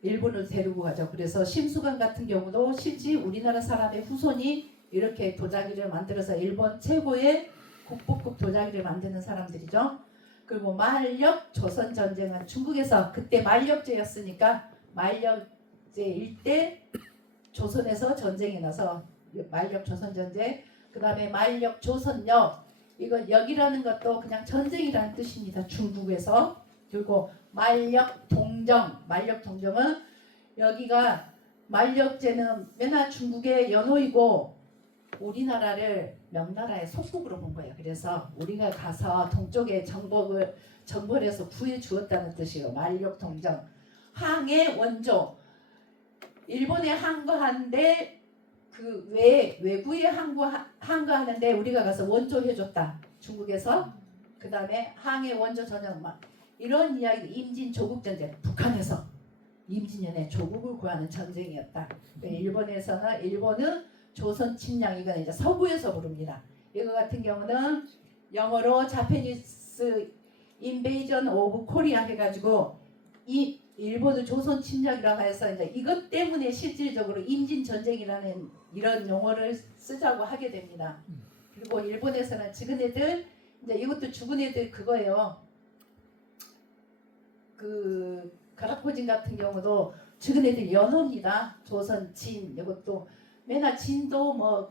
일본으로 데리고 가죠. 그래서 심수관 같은 경우도 실제 우리나라 사람의 후손이 이렇게 도자기를 만들어서 일본 최고의 국보급 도자기를 만드는 사람들이죠. 그리고 만력 조선 전쟁은 중국에서 그때 만력제였으니까 만력제일 때 조선에서 전쟁이 나서 만력 조선 전쟁, 그 다음에 만력 조선역, 이거 역이라는 것도 그냥 전쟁이라는 뜻입니다. 중국에서. 그리고 만력 동정, 만력 동정은 여기가 만력제는 맨날 중국의 연호이고 우리나라를 명나라의 속국으로 본 거예요. 그래서 우리가 가서 동쪽의 정벌해서 구해 주었다는 뜻이에요. 만력 동정. 항의 원조. 일본에 항거하는데 그 외구에 항거하는데 우리가 가서 원조 해줬다. 중국에서. 그 다음에 항의 원조 전형 막 이런 이야기. 임진 조국 전쟁. 북한에서 임진년에 조국을 구하는 전쟁이었다. 일본은 조선 침략, 이건 이제 서구에서 부릅니다. 이거 같은 경우는 영어로 자페니스 인베이전 오브 코리아 해가지고 이 일본의 조선 침략이라고 해서 이제 이것 때문에 실질적으로 임진 전쟁이라는 이런 용어를 쓰자고 하게 됩니다. 그리고 일본에서는 죽은 애들, 이제 이것도 죽은 애들 그거예요. 그 가라포진 같은 경우도 죽은 애들 연호입니다. 조선 진, 이것도 맨날 진도 뭐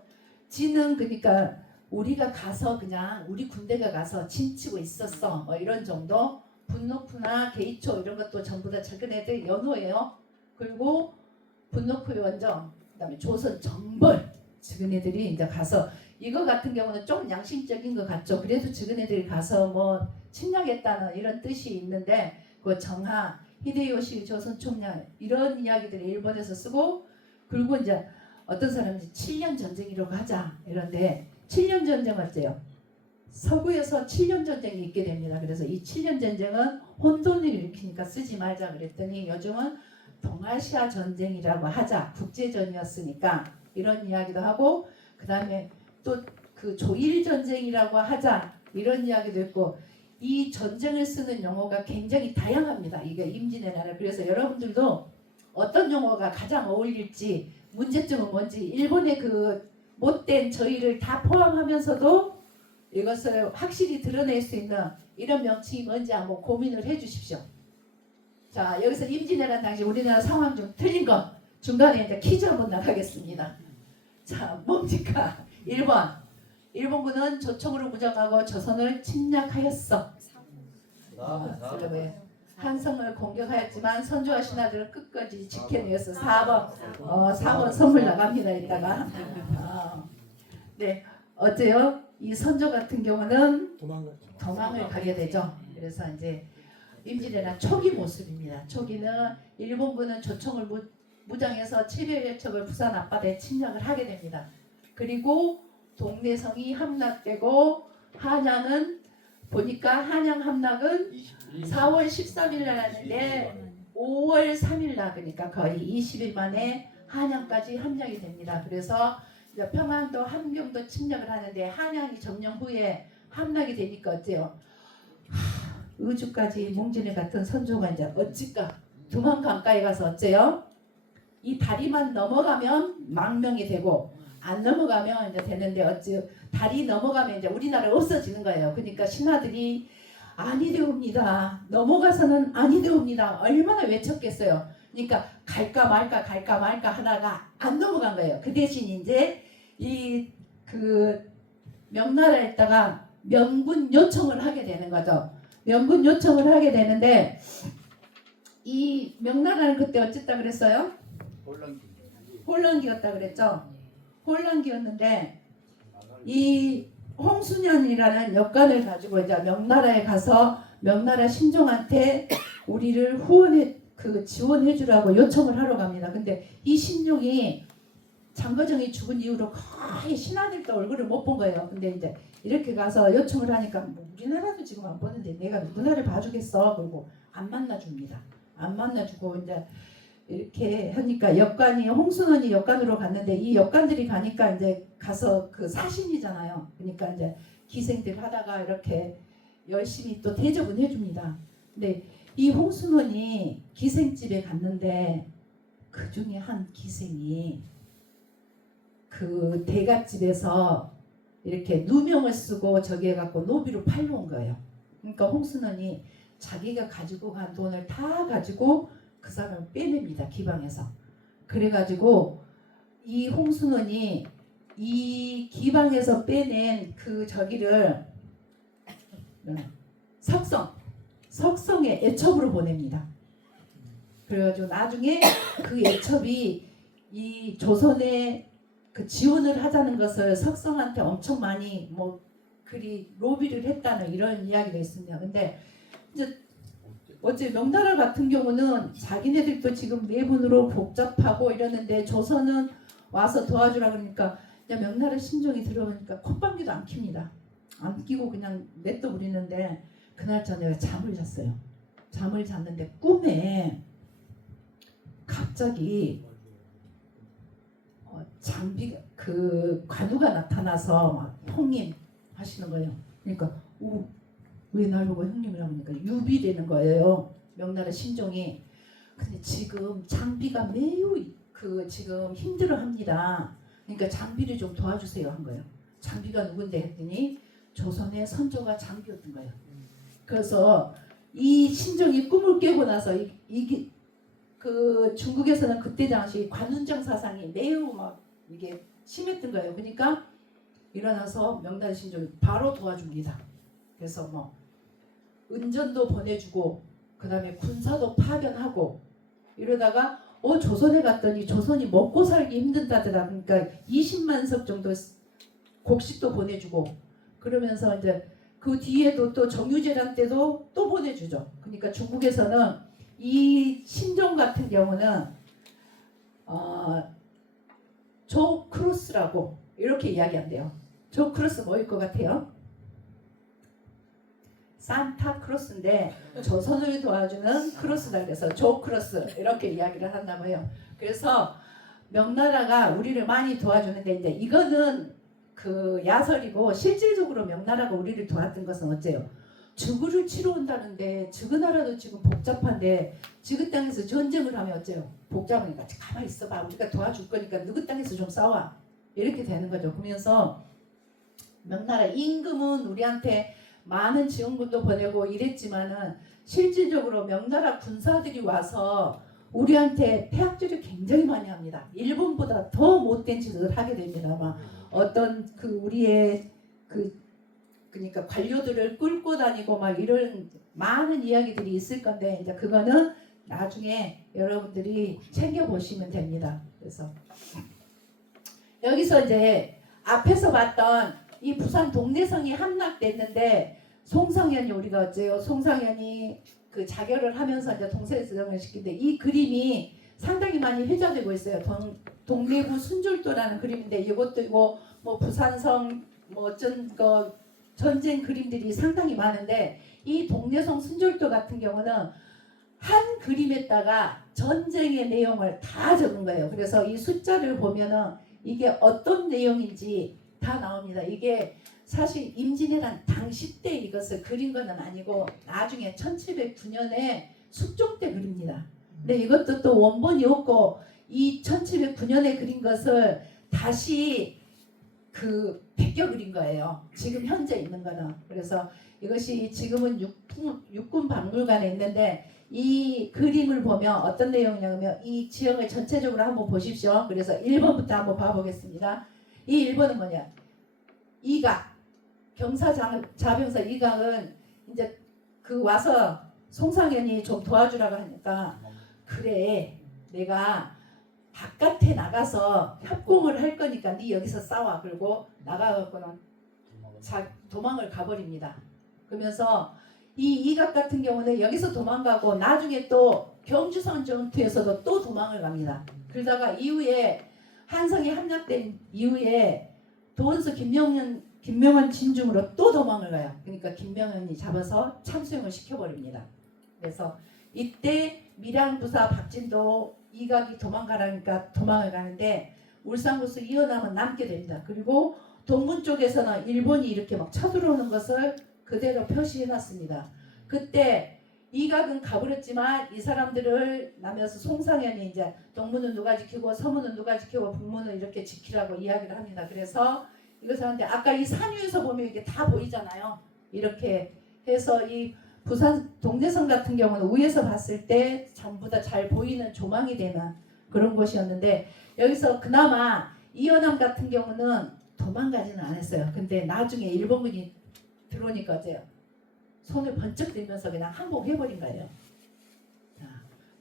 진은 그러니까 우리가 가서 그냥 우리 군대가 가서 진치고 있었어 뭐 이런 정도. 분노쿠나 게이초 이런 것도 전부 다 작은 애들 연호예요. 그리고 분노쿠 원정, 그다음에 조선 정벌 죽은 애들이 이제 가서 이거 같은 경우는 좀 양심적인 것 같죠. 그래도 죽은 애들이 가서 뭐 침략했다는 이런 뜻이 있는데 그 정하 히데요시 조선 총량 이런 이야기들을 일본에서 쓰고 그리고 이제 어떤 사람이 7년 전쟁이라고 하자 이런데 7년 전쟁 어때요? 서구에서 7년 전쟁이 있게 됩니다. 그래서 이 7년 전쟁은 혼돈을 일으키니까 쓰지 말자 그랬더니 요즘은 동아시아 전쟁이라고 하자. 국제전이었으니까 이런 이야기도 하고 그 다음에 또 그 조일 전쟁이라고 하자 이런 이야기도 있고 이 전쟁을 쓰는 용어가 굉장히 다양합니다. 이게 임진왜란을. 그래서 여러분들도 어떤 용어가 가장 어울릴지 문제점은 뭔지 일본의 그 못된 저희를 다 포함하면서도 이것을 확실히 드러낼 수 있는 이런 명칭이 뭔지 한번 고민을 해 주십시오. 자, 여기서 임진왜란 당시 우리나라 상황 좀 틀린 거 중간에 이제 퀴즈 한번 나가겠습니다. 자, 뭡니까? 1번. 일본군은 조총으로 무장하고 조선을 침략하였어. 한성을 공격하였지만 선조와 신하들은 끝까지 지켜내었어. 4번. 4번 선물 나갑니다. 이따가. 네, 어때요? 이 선조 같은 경우는 도망을 가게 되죠. 그래서 이제 임진왜란 초기 모습입니다. 초기는 일본군은 조총을 무장해서 7.1척을 부산 앞바다에 침략을 하게 됩니다. 그리고 동래성이 함락되고 한양은 보니까 한양 함락은 4월 13일 날 하는데 5월 3일 날 그러니까 거의 20일 만에 한양까지 함락이 됩니다. 그래서 평안도 함경도 침략을 하는데 한양이 점령 후에 함락이 되니까 어때요? 의주까지 몽진이 같은 선조가 이제 어찌까 두만 강가에 가서 어째요? 이 다리만 넘어가면 망명이 되고 안 넘어가면 이제 되는데 어찌 다리 넘어가면 이제 우리나라 없어지는 거예요. 그러니까 신하들이 아니되옵니다. 넘어가서는 아니되옵니다. 얼마나 외쳤겠어요. 그러니까 갈까 말까 하다가 안 넘어간 거예요. 그 대신 이제 이 그 명나라에다가 명군 요청을 하게 되는 거죠. 명군 요청을 하게 되는데 이 명나라는 그때 어쨌다 그랬어요? 혼란기였다 그랬죠. 혼란기였는데 이 홍순연이라는 역관을 가지고 이제 명나라에 가서 명나라 신종한테 우리를 지원해 주라고 요청을 하러 갑니다. 근데 이 신종이 장거정이 죽은 이후로 거의 신하들도 얼굴을 못 본 거예요. 근데 이제 이렇게 가서 요청을 하니까 뭐 우리나라도 지금 안 보는데 내가 누구나를 봐주겠어. 그리고 안 만나줍니다. 안 만나주고 이제 이렇게 하니까 역관이 홍순원이 역관으로 갔는데 이 역관들이 가니까 이제 가서 그 사신이잖아요. 그러니까 이제 기생들 하다가 이렇게 열심히 또 대접은 해줍니다. 근데 이 홍순원이 기생집에 갔는데 그 중에 한 기생이 그 대갓집에서 이렇게 누명을 쓰고 저기 해갖고 노비로 팔려온 거예요. 그러니까 홍순원이 자기가 가지고 간 돈을 다 가지고 그 사람을 빼냅니다. 기방에서. 그래가지고 이 홍순원이 이 기방에서 빼낸 그 저기를 석성에 애첩으로 보냅니다. 그래가지고 나중에 그 애첩이 이 조선에 그 지원을 하자는 것을 석성한테 엄청 많이 뭐 그리 로비를 했다는 이런 이야기가 있습니다. 근데 이제 어째 명나라 같은 경우는 자기네들도 지금 내분으로 복잡하고 이러는데 조선은 와서 도와주라 그러니까 그냥 명나라 신종이 들어오니까 콧방귀도 안 킵니다. 안 끼고 그냥 냅둬 부리는데 그날 저녁에 잠을 잤어요. 잠을 잤는데 꿈에 갑자기 장비가 그 관우가 나타나서 막 형님 하시는 거예요. 그러니까 왜 날 보고 형님이라고 하니까 유비되는 거예요. 명나라 신종이. 근데 지금 장비가 매우 지금 힘들어합니다. 그러니까 장비를 좀 도와주세요 한 거예요. 장비가 누군데 했더니 조선의 선조가 장비였던 거예요. 그래서 이 신종이 꿈을 깨고 나서 이게 그 중국에서는 그때 당시 관운정 사상이 매우 막 이게 심했던 거예요. 그러니까 일어나서 명나라 신종이 바로 도와줍니다. 그래서 뭐 은전도 보내주고 그 다음에 군사도 파견하고 이러다가 조선에 갔더니 조선이 먹고 살기 힘든다더라. 그러니까 20만 석 정도 곡식도 보내주고 그러면서 이제 그 뒤에도 또 정유재란 때도 또 보내주죠. 그러니까 중국에서는 이 신종 같은 경우는 조 크로스라고 이렇게 이야기한대요. 조 크로스 뭐일 것 같아요? 산타 크로스인데 조선을 도와주는 크로스다 그래서 조 크로스 이렇게 이야기를 한다고 해요. 그래서 명나라가 우리를 많이 도와주는데 이제 이거는 그 야설이고 실질적으로 명나라가 우리를 도왔던 것은 어째요? 주구를 치러 온다는데 지그 나라도 지금 복잡한데 지그 땅에서 전쟁을 하면 어째요? 복잡하니까 가만히 있어봐. 우리가 도와줄 거니까 누구 땅에서 좀 싸워. 이렇게 되는 거죠. 그러면서 명나라 임금은 우리한테 많은 지원군도 보내고 이랬지만은 실질적으로 명나라 군사들이 와서 우리한테 폐악질을 굉장히 많이 합니다. 일본보다 더 못된 짓을 하게 됩니다. 아마 어떤 그 우리의 그러니까 관료들을 끌고 다니고 막 이런 많은 이야기들이 있을 건데 이제 그거는 나중에 여러분들이 챙겨 보시면 됩니다. 그래서 여기서 이제 앞에서 봤던 이 부산 동래성이 함락됐는데 송상현이 우리가 어째요? 송상현이 그 자결을 하면서 이제 동세성을 시키는데 이 그림이 상당히 많이 회자되고 있어요. 동래구 순줄도라는 그림인데 이것도 뭐 부산성 뭐 어쩐 거 전쟁 그림들이 상당히 많은데 이 동래성 순줄도 같은 경우는 한 그림에다가 전쟁의 내용을 다 적은 거예요. 그래서 이 숫자를 보면은 이게 어떤 내용인지 다 나옵니다. 이게 사실 임진왜란 당시 때 이것을 그린 것은 아니고 나중에 1709년에 숙종 때 그립니다. 근데 이것도 또 원본이 없고 이 1709년에 그린 것을 다시 그 베껴 그린 거예요. 지금 현재 있는 거는. 그래서 이것이 지금은 육군 박물관에 있는데 이 그림을 보면 어떤 내용이냐면 이 지형을 전체적으로 한번 보십시오. 그래서 1번부터 한번 봐보겠습니다. 이 1번은 뭐냐? 이각 경사자병사 이각은 이제 그 와서 송상현이 좀 도와주라고 하니까 그래 내가 바깥에 나가서 협공을 할 거니까 네 여기서 싸워. 그리고 나가갖고는 도망을 가버립니다. 그러면서 이 이각 같은 경우는 여기서 도망가고 나중에 또 경주선 전투에서도 또 도망을 갑니다. 그러다가 이후에 한성이 함락된 이후에 도원수 김명원 진중으로 또 도망을 가요. 그러니까 김명원이 잡아서 참수형을 시켜버립니다. 그래서 이때 밀양부사 박진도 이각이 도망가라니까 도망을 가는데 울산구수 이어남은 남게 됩니다. 그리고 동문 쪽에서는 일본이 이렇게 막 쳐들어오는 것을 그대로 표시해놨습니다. 그때 이각은 가버렸지만 이 사람들을 나면서 송상현이 이제 동문은 누가 지키고 서문은 누가 지키고 북문은 이렇게 지키라고 이야기를 합니다. 그래서 이것을 하는데 아까 이 산 위에서 보면 이게 다 보이잖아요. 이렇게 해서 이 부산 동대성 같은 경우는 위에서 봤을 때 전부 다 잘 보이는 조망이 되는 그런 곳이었는데 여기서 그나마 이어남 같은 경우는 도망가지는 않았어요. 근데 나중에 일본군이 들어오니까 어때요? 손을 번쩍 들면서 그냥 항복해버린 거예요. 자,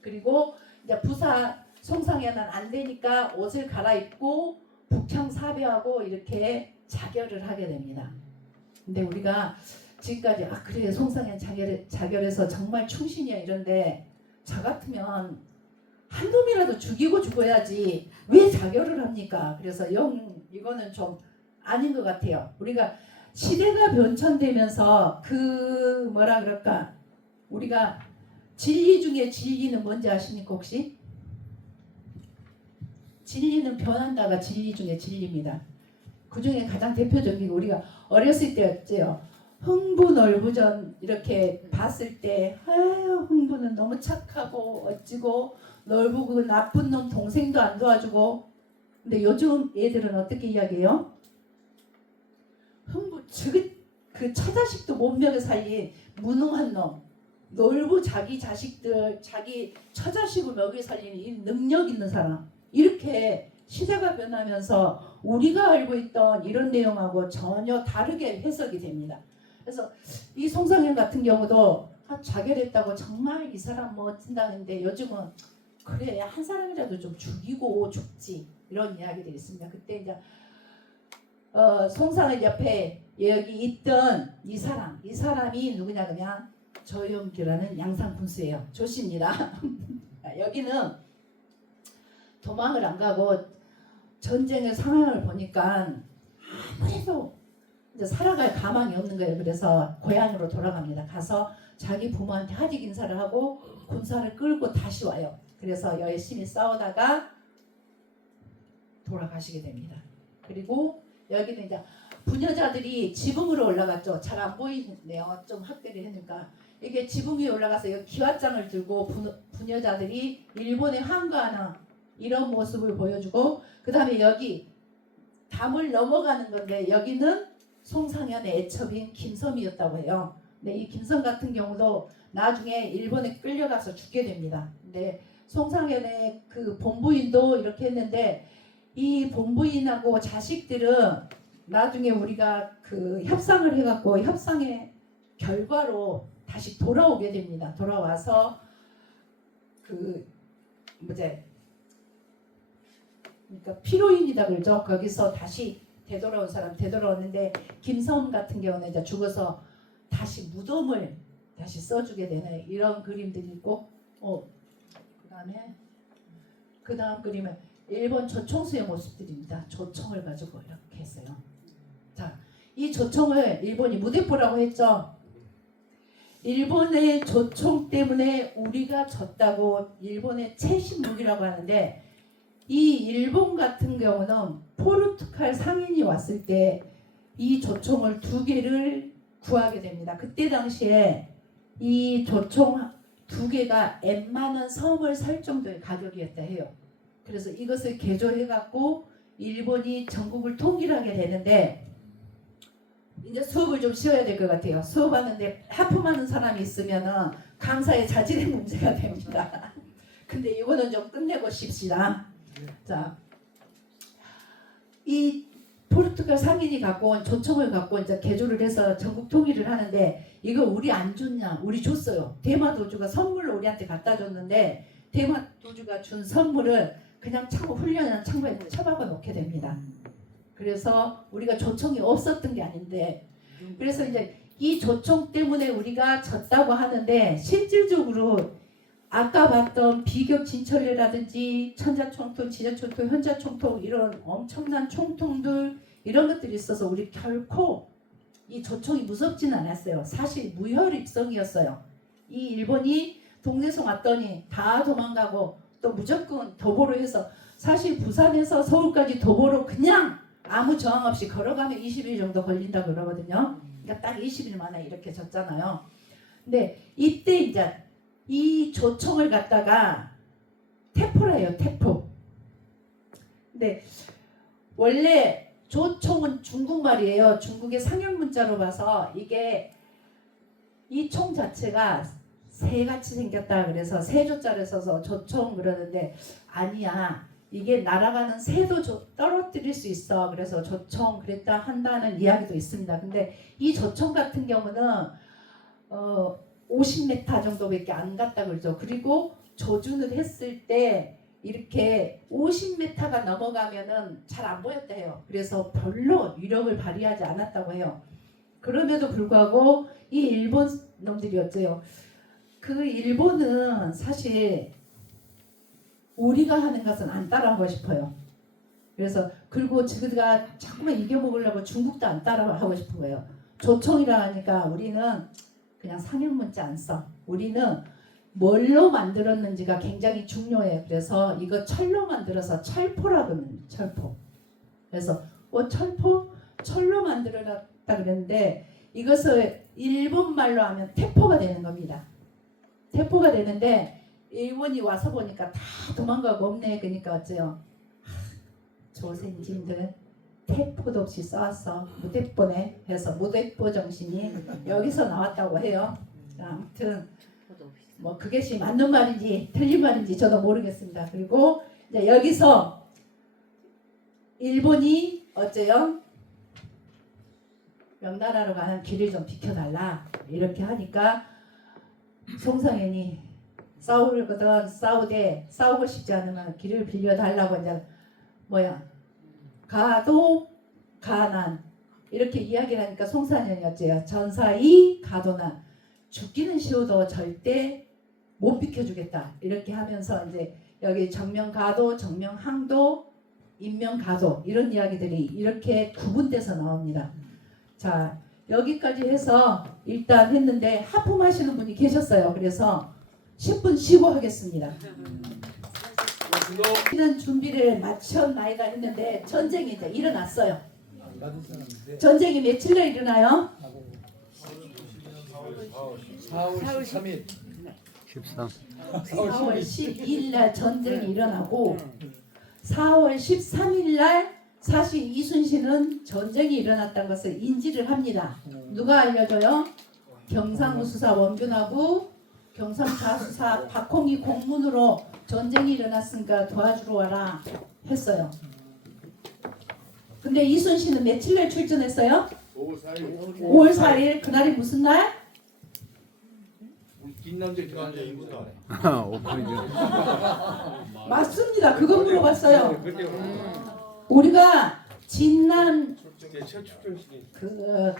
그리고 이제 부사 송상현은 안 되니까 옷을 갈아입고 북청 사배하고 이렇게 자결을 하게 됩니다. 근데 우리가 지금까지 그래 송상현 자결해서 정말 충신이야 이런데 저 같으면 한 놈이라도 죽이고 죽어야지 왜 자결을 합니까? 그래서 이거는 좀 아닌 것 같아요. 우리가 시대가 변천되면서 그 뭐라 그럴까 우리가 진리 중에 진리는 뭔지 아십니까 혹시? 진리는 변한다가 진리 중에 진리입니다. 그 중에 가장 대표적인 우리가 어렸을 때였죠. 흥부널부전 이렇게 봤을 때 아유 흥부는 너무 착하고 어찌고 널부 그 나쁜 놈 동생도 안 도와주고 근데 요즘 애들은 어떻게 이야기해요? 흥부 그 처자식도 못 먹여 살린 무능한 놈 널부 자기 자식들 자기 처자식을 먹여 살리는 이 능력 있는 사람 이렇게 시대가 변하면서 우리가 알고 있던 이런 내용하고 전혀 다르게 해석이 됩니다. 그래서 이 송상현 같은 경우도 자결했다고 정말 이 사람 멋진다는데 요즘은 그래 한 사람이라도 좀 죽이고 죽지 이런 이야기들이 있습니다. 그때 이제 송상현 옆에 여기 있던 이 사람이 누구냐 그러면 조영규라는 양산군수예요. 조씨입니다. 여기는 도망을 안 가고 전쟁의 상황을 보니까 아무래도 이제 살아갈 가망이 없는 거예요. 그래서 고향으로 돌아갑니다. 가서 자기 부모한테 하직 인사를 하고 군사를 끌고 다시 와요. 그래서 열심히 싸우다가 돌아가시게 됩니다. 그리고 여기는 이제 부녀자들이 지붕으로 올라갔죠. 잘 안 보이네요. 좀 확대를 해니까 이게 지붕 위에 올라가서 여기 기와장을 들고 부녀자들이 일본에 항거하는 이런 모습을 보여주고 그 다음에 여기 담을 넘어가는 건데 여기는 송상현의 애첩인 김섬이었다고 해요. 근데 이 김섬 같은 경우도 나중에 일본에 끌려가서 죽게 됩니다. 근데 송상현의 그 본부인도 이렇게 했는데 이 본부인하고 자식들은 나중에 우리가 그 협상을 해갖고 협상의 결과로 다시 돌아오게 됩니다. 돌아와서 그러니까 피로인이다 그러죠. 거기서 다시 되돌아온 사람 되돌아왔는데 김섬 같은 경우는 이제 죽어서 다시 무덤을 다시 써주게 되는 이런 그림들이 있고 그 다음 그림은 일본 조총수의 모습들입니다. 조총을 가지고 이렇게 했어요. 자, 이 조총을 일본이 무대포라고 했죠. 일본의 조총 때문에 우리가 졌다고 일본의 최신 무기라고 하는데 이 일본 같은 경우는 포르투갈 상인이 왔을 때 이 조총을 2개를 구하게 됩니다. 그때 당시에 이 조총 2개가 N만원 섬을 살 정도의 가격이었다 해요. 그래서 이것을 개조해갖고 일본이 전국을 통일하게 되는데 이제 수업을 좀 쉬어야 될 것 같아요. 수업하는데 하품하는 사람이 있으면은 강사의 자질의 문제가 됩니다. 근데 이거는 좀 끝내고 쉽시다. 자, 이 포르투갈 상인이 갖고 온 조총을 갖고 이제 개조를 해서 전국 통일을 하는데 이거 우리 안 줬냐? 우리 줬어요. 대마도주가 선물로 우리한테 갖다 줬는데 대마도주가 준 선물을 그냥 훈련하는 창고에 처박아 놓게 됩니다. 그래서 우리가 조총이 없었던 게 아닌데 그래서 이제 이 조총 때문에 우리가 졌다고 하는데 실질적으로 아까 봤던 비격 진철이라든지 천자총통, 지저총통, 현자총통 이런 엄청난 총통들 이런 것들이 있어서 우리 결코 이 조총이 무섭지는 않았어요. 사실 무혈입성이었어요. 이 일본이 동네에서 왔더니 다 도망가고 또 무조건 도보로 해서 사실 부산에서 서울까지 도보로 그냥 아무 저항 없이 걸어가면 20일 정도 걸린다 그러거든요. 그러니까 딱 20일 만에 이렇게 졌잖아요. 근데 이때 이제 이 조총을 갖다가 태포라예요. 태포. 근데 원래 조총은 중국말이에요. 중국의 상형 문자로 봐서 이게 이 총 자체가 새같이 생겼다 그래서 새조자를 써서 조총 그러는데 아니야. 이게 날아가는 새도 떨어뜨릴 수 있어. 그래서 조총 그랬다 한다는 이야기도 있습니다. 근데 이 조총 같은 경우는 50m 정도밖에 안 갔다 그러죠. 그리고 조준을 했을 때 이렇게 50m가 넘어가면은 잘 안 보였다 해요. 그래서 별로 위력을 발휘하지 않았다고 해요. 그럼에도 불구하고 이 일본 놈들이 어째요? 그 일본은 사실 우리가 하는 것은 안 따라하고 싶어요. 그래서 그리고 지그가 자꾸만 이겨먹으려고 중국도 안 따라하고 싶은 거예요. 조총이라 하니까 우리는 그냥 상형 문자 안 써. 우리는 뭘로 만들었는지가 굉장히 중요해요. 그래서 이거 철로 만들어서 철포라고 합니다. 철포. 그래서 철로 만들어놨다 그랬는데 이것을 일본 말로 하면 태포가 되는 겁니다. 태포가 되는데 일본이 와서 보니까 다 도망가고 없네. 그러니까 어째요? 조선진들 태포도 없이 써왔어. 무대뽀네 해서 무대뽀 정신이 여기서 나왔다고 해요. 아무튼 뭐 그것이 맞는 말인지 틀린 말인지 저도 모르겠습니다. 그리고 이제 여기서 일본이 어째요? 명나라로 가는 길을 좀 비켜달라 이렇게 하니까 송성현이 싸우거든 싸우고 싶지 않으면 길을 빌려달라고 이제 가도 가난 이렇게 이야기를 하니까 송산현이 어째요? 전사이 가도난 죽기는 쉬워도 절대 못 비켜주겠다 이렇게 하면서 이제 여기 정명가도, 정명항도, 인명가도 이런 이야기들이 이렇게 구분돼서 나옵니다. 자 여기까지 해서 일단 했는데 하품하시는 분이 계셨어요. 그래서 10분 쉬고 하겠습니다. 이런 준비를 마쳤나이다 했는데 전쟁이 이제 일어났어요. 전쟁이 며칠날 일어나요? 4월 13일 4월 12일 날 전쟁이 일어나고 4월 13일 날 사실 이순신은 전쟁이 일어났다는 것을 인지를 합니다. 누가 알려줘요? 경상우수사 원균하고 경상자수사 박홍이 공문으로 전쟁이 일어났으니까 도와주러 와라 했어요. 근데 이순신은 며칠 날 출전했어요? 5월 4일 5월 4일 그날이 무슨 날? 김남재 교환자 인구다. 맞습니다. 그거 물어봤어요. 그때 우리가 진남 첫 출전식이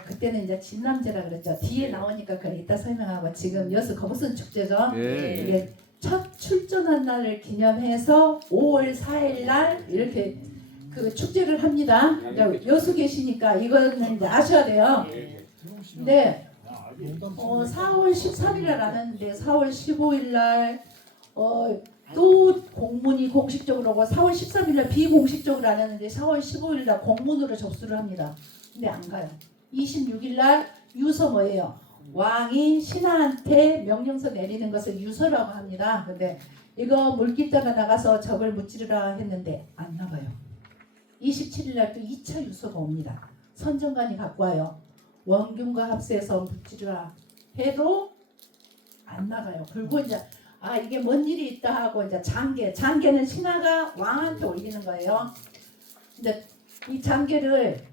그때는 이제 진남제라 그랬죠. 뒤에 나오니까 그걸 이따 설명하고 지금 여수 거북선 축제죠. 이게 첫 출전한 날을 기념해서 5월 4일 날 이렇게 그 축제를 합니다. 여수 계시니까 이거는 이제 아셔야 돼요. 근데 4월 13일 날 안 했는데 4월 15일 날 또 공문이 공식적으로 오고 4월 13일 날 비공식적으로 안 했는데 4월 15일 날 공문으로 접수를 합니다. 근데 안 가요. 26일 날 유서 뭐예요? 왕이 신하한테 명령서 내리는 것을 유서라고 합니다. 근데 이거 물기다가 나가서 적을 무찌르라 했는데 안 나가요. 27일 날 또 2차 유서가 옵니다. 선정관이 갖고 와요. 원균과 합세해서 무찌르라 해도 안 나가요. 그리고 이제 이게 뭔 일이 있다 하고 이제 장계는 신하가 왕한테 올리는 거예요. 이제 이 장계를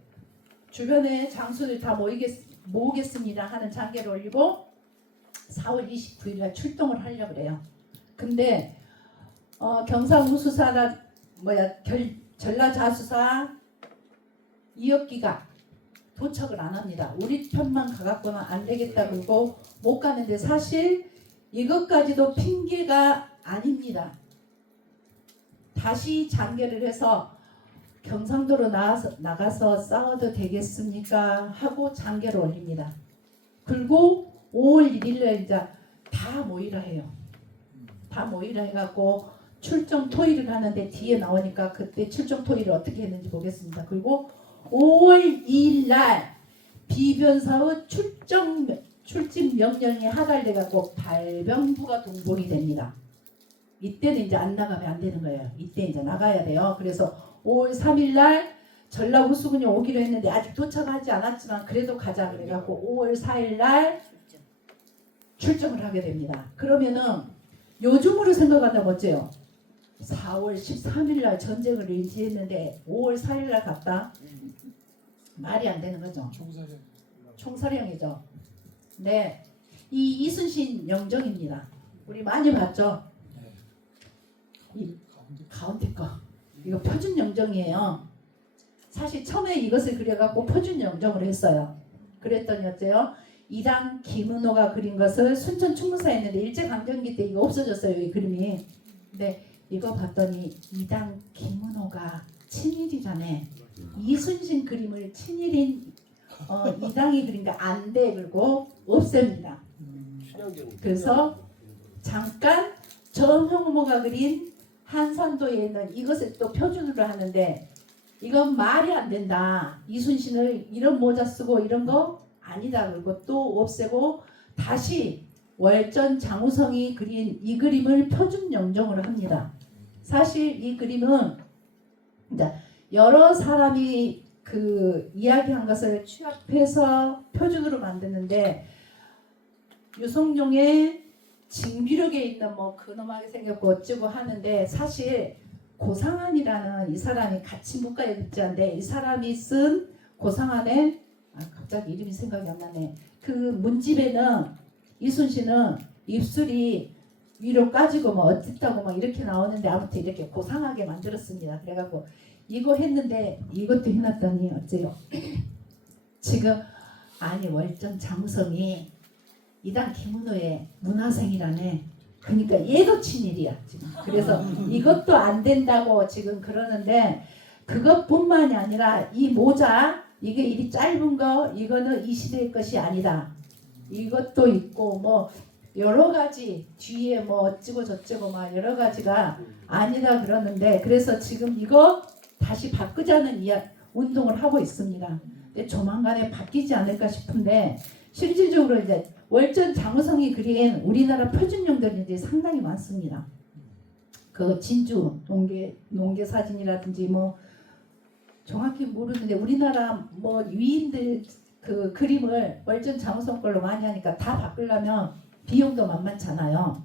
주변에 장수들 다 모으겠습니다 하는 장계를 올리고 4월 29일 날 출동을 하려고 그래요. 근데 경상우수사나 전라자수사 이혁기가 도착을 안 합니다. 우리 편만 가갖고는 안 되겠다 그러고 못 가는데 사실 이것까지도 핑계가 아닙니다. 다시 장계를 해서 경상도로 나가서 싸워도 되겠습니까? 하고 장계를 올립니다. 그리고 5월 1일에 이제 다 모이라 해요. 다 모이라 해갖고 출정 토의를 하는데 뒤에 나오니까 그때 출정 토의를 어떻게 했는지 보겠습니다. 그리고 5월 2일 날 비변사의 출진 명령이 하달돼갖고 발병부가 동봉이 됩니다. 이때는 이제 안 나가면 안 되는 거예요. 이때 이제 나가야 돼요. 그래서 5월 3일 날 전라우수군이 오기로 했는데 아직 도착하지 않았지만 그래도 가자 그래갖고 5월 4일 날 출정을 하게 됩니다. 그러면은 요즘으로 생각한다면 어째요? 4월 13일 날 전쟁을 인지했는데 5월 4일 날 갔다? 말이 안 되는 거죠. 총사령이죠. 네, 이 이순신 영정입니다. 우리 많이 봤죠? 이 가운데 거 이거 표준 영정이에요. 사실 처음에 이것을 그려갖고 표준 영정을 했어요. 그랬더니 어째요? 이당 김은호가 그린 것을 순천 충무사에 했는데 일제강점기 때 이거 없어졌어요. 이 그림이. 근데 이거 봤더니 이당 김은호가 친일이라네. 이순신 그림을 친일인 이당이 그린 게 안 돼. 그리고 없앱니다. 그래서 잠깐 정형모가 그린 한산도에 있는 이것을 또 표준으로 하는데 이건 말이 안 된다. 이순신을 이런 모자 쓰고 이런 거 아니다. 그리고 또 없애고 다시 월전 장우성이 그린 이 그림을 표준 영정으로 합니다. 사실 이 그림은 이제 여러 사람이 그 이야기한 것을 취합해서 표준으로 만드는데 유성룡의 징비록에 있는 뭐 근엄하게 생겼고 어쩌고 하는데 사실 고상한이라는 이 사람이 같이 묵가역자인데 이 사람이 쓴 고상한의 갑자기 이름이 생각이 안 나네. 그 문집에는 이순신은 입술이 위로 까지고 뭐 어쨌다고 막 이렇게 나오는데 아무튼 이렇게 고상하게 만들었습니다. 그래갖고 이거 했는데 이것도 해놨더니 어째요? 지금 아니 월전 장우성이 이당 김은호의 문화생이라네. 그러니까 얘도 친일이야 지금. 그래서 이것도 안 된다고 지금 그러는데 그것뿐만이 아니라 이 모자 이게 이리 짧은 거 이거는 이 시대의 것이 아니다. 이것도 있고 뭐 여러 가지 뒤에 뭐 어찌고 저찌고 막 여러 가지가 아니다 그러는데 그래서 지금 이거 다시 바꾸자는 운동을 하고 있습니다. 근데 조만간에 바뀌지 않을까 싶은데 실질적으로 이제 월전 장우성이 그린 우리나라 표준용들이 상당히 많습니다. 그 진주 농계 사진이라든지 뭐 정확히 모르는데 우리나라 뭐 위인들 그 그림을 월전 장우성 걸로 많이 하니까 다 바꾸려면 비용도 만만찮아요.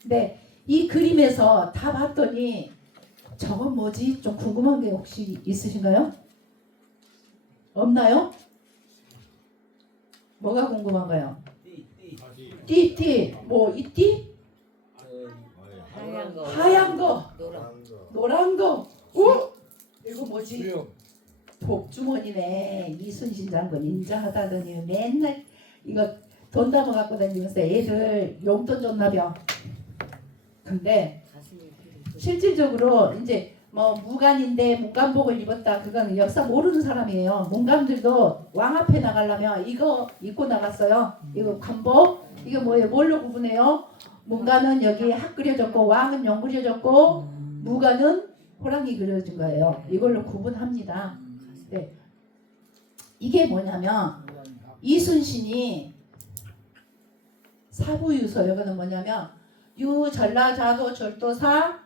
근데 이 그림에서 다 봤더니 저건 뭐지? 좀 궁금한 게 혹시 있으신가요? 없나요? 뭐가 궁금한가요? 띠. 뭐 이 띠? 하얀 거. 노란 거. 이거 뭐지? 복주머니네. 이순신 장군 인자하다더니 맨날 이거 돈 담아 갖고 다니면서 애들 용돈 줬나벼. 근데 실질적으로 이제 뭐 무관인데 문관복을 입었다. 그건 역사 모르는 사람이에요. 문관들도 왕 앞에 나가려면 이거 입고 나갔어요. 이거 관복. 이게 뭐예요? 뭘로 구분해요? 문관은 여기 학 그려졌고 왕은 용 그려졌고 무관은 호랑이 그려진 거예요. 이걸로 구분합니다. 네. 이게 뭐냐면 이순신이 사부유서 이거는 뭐냐면 유전라자도 절도사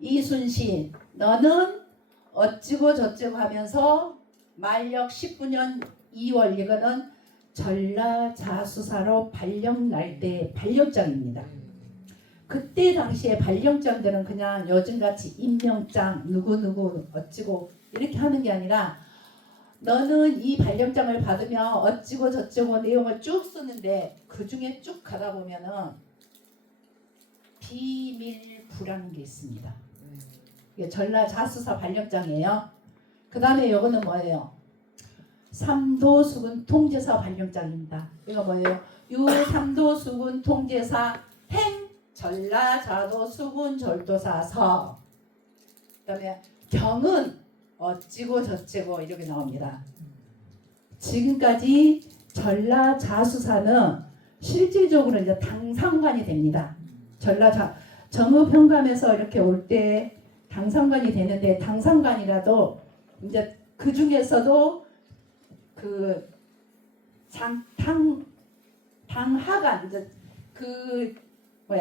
이순신 너는 어찌고 저찌고 하면서 만력 19년 2월 이거는 전라자수사로 발령 날 때 발령장입니다. 그때 당시에 발령장들은 그냥 요즘같이 임명장 누구누구 어찌고 이렇게 하는 게 아니라 너는 이 발령장을 받으면 어찌고 저찌고 내용을 쭉 쓰는데 그 중에 쭉 가다 보면은 비밀부라는 게 있습니다. 이게 전라자수사 발령장이에요. 그 다음에 이거는 뭐예요? 삼도수군 통제사 발령장입니다. 이거 뭐예요? 유삼도수군 통제사 행 전라자도 수군 절도사서. 그다음에 경은 어찌고 저찌고 이렇게 나옵니다. 지금까지 전라자수사는 실질적으로 이제 당상관이 됩니다. 정읍현감에서 이렇게 올 때 당상관이 되는데 당상관이라도 이제 그 중에서도 그 당하관 이제 그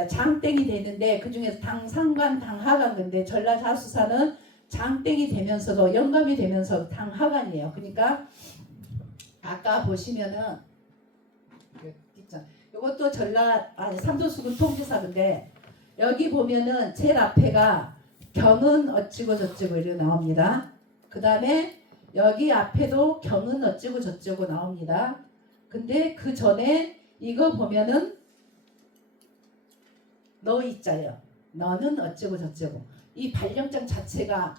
장땡이 되는데 그 중에서 당상관 당하관 근데 전라자수사는 장땡이 되면서도 영감이 되면서 당하관이에요. 그러니까 아까 보시면은 이것도 삼도수군 통지사인데 여기 보면은 제일 앞에가 경은 어찌고 저찌고 이렇게 나옵니다. 그 다음에 여기 앞에도 경은 어찌고 저찌고 나옵니다. 근데 그 전에 이거 보면은 너 있자요. 너는 어찌고 저찌고 이 발령장 자체가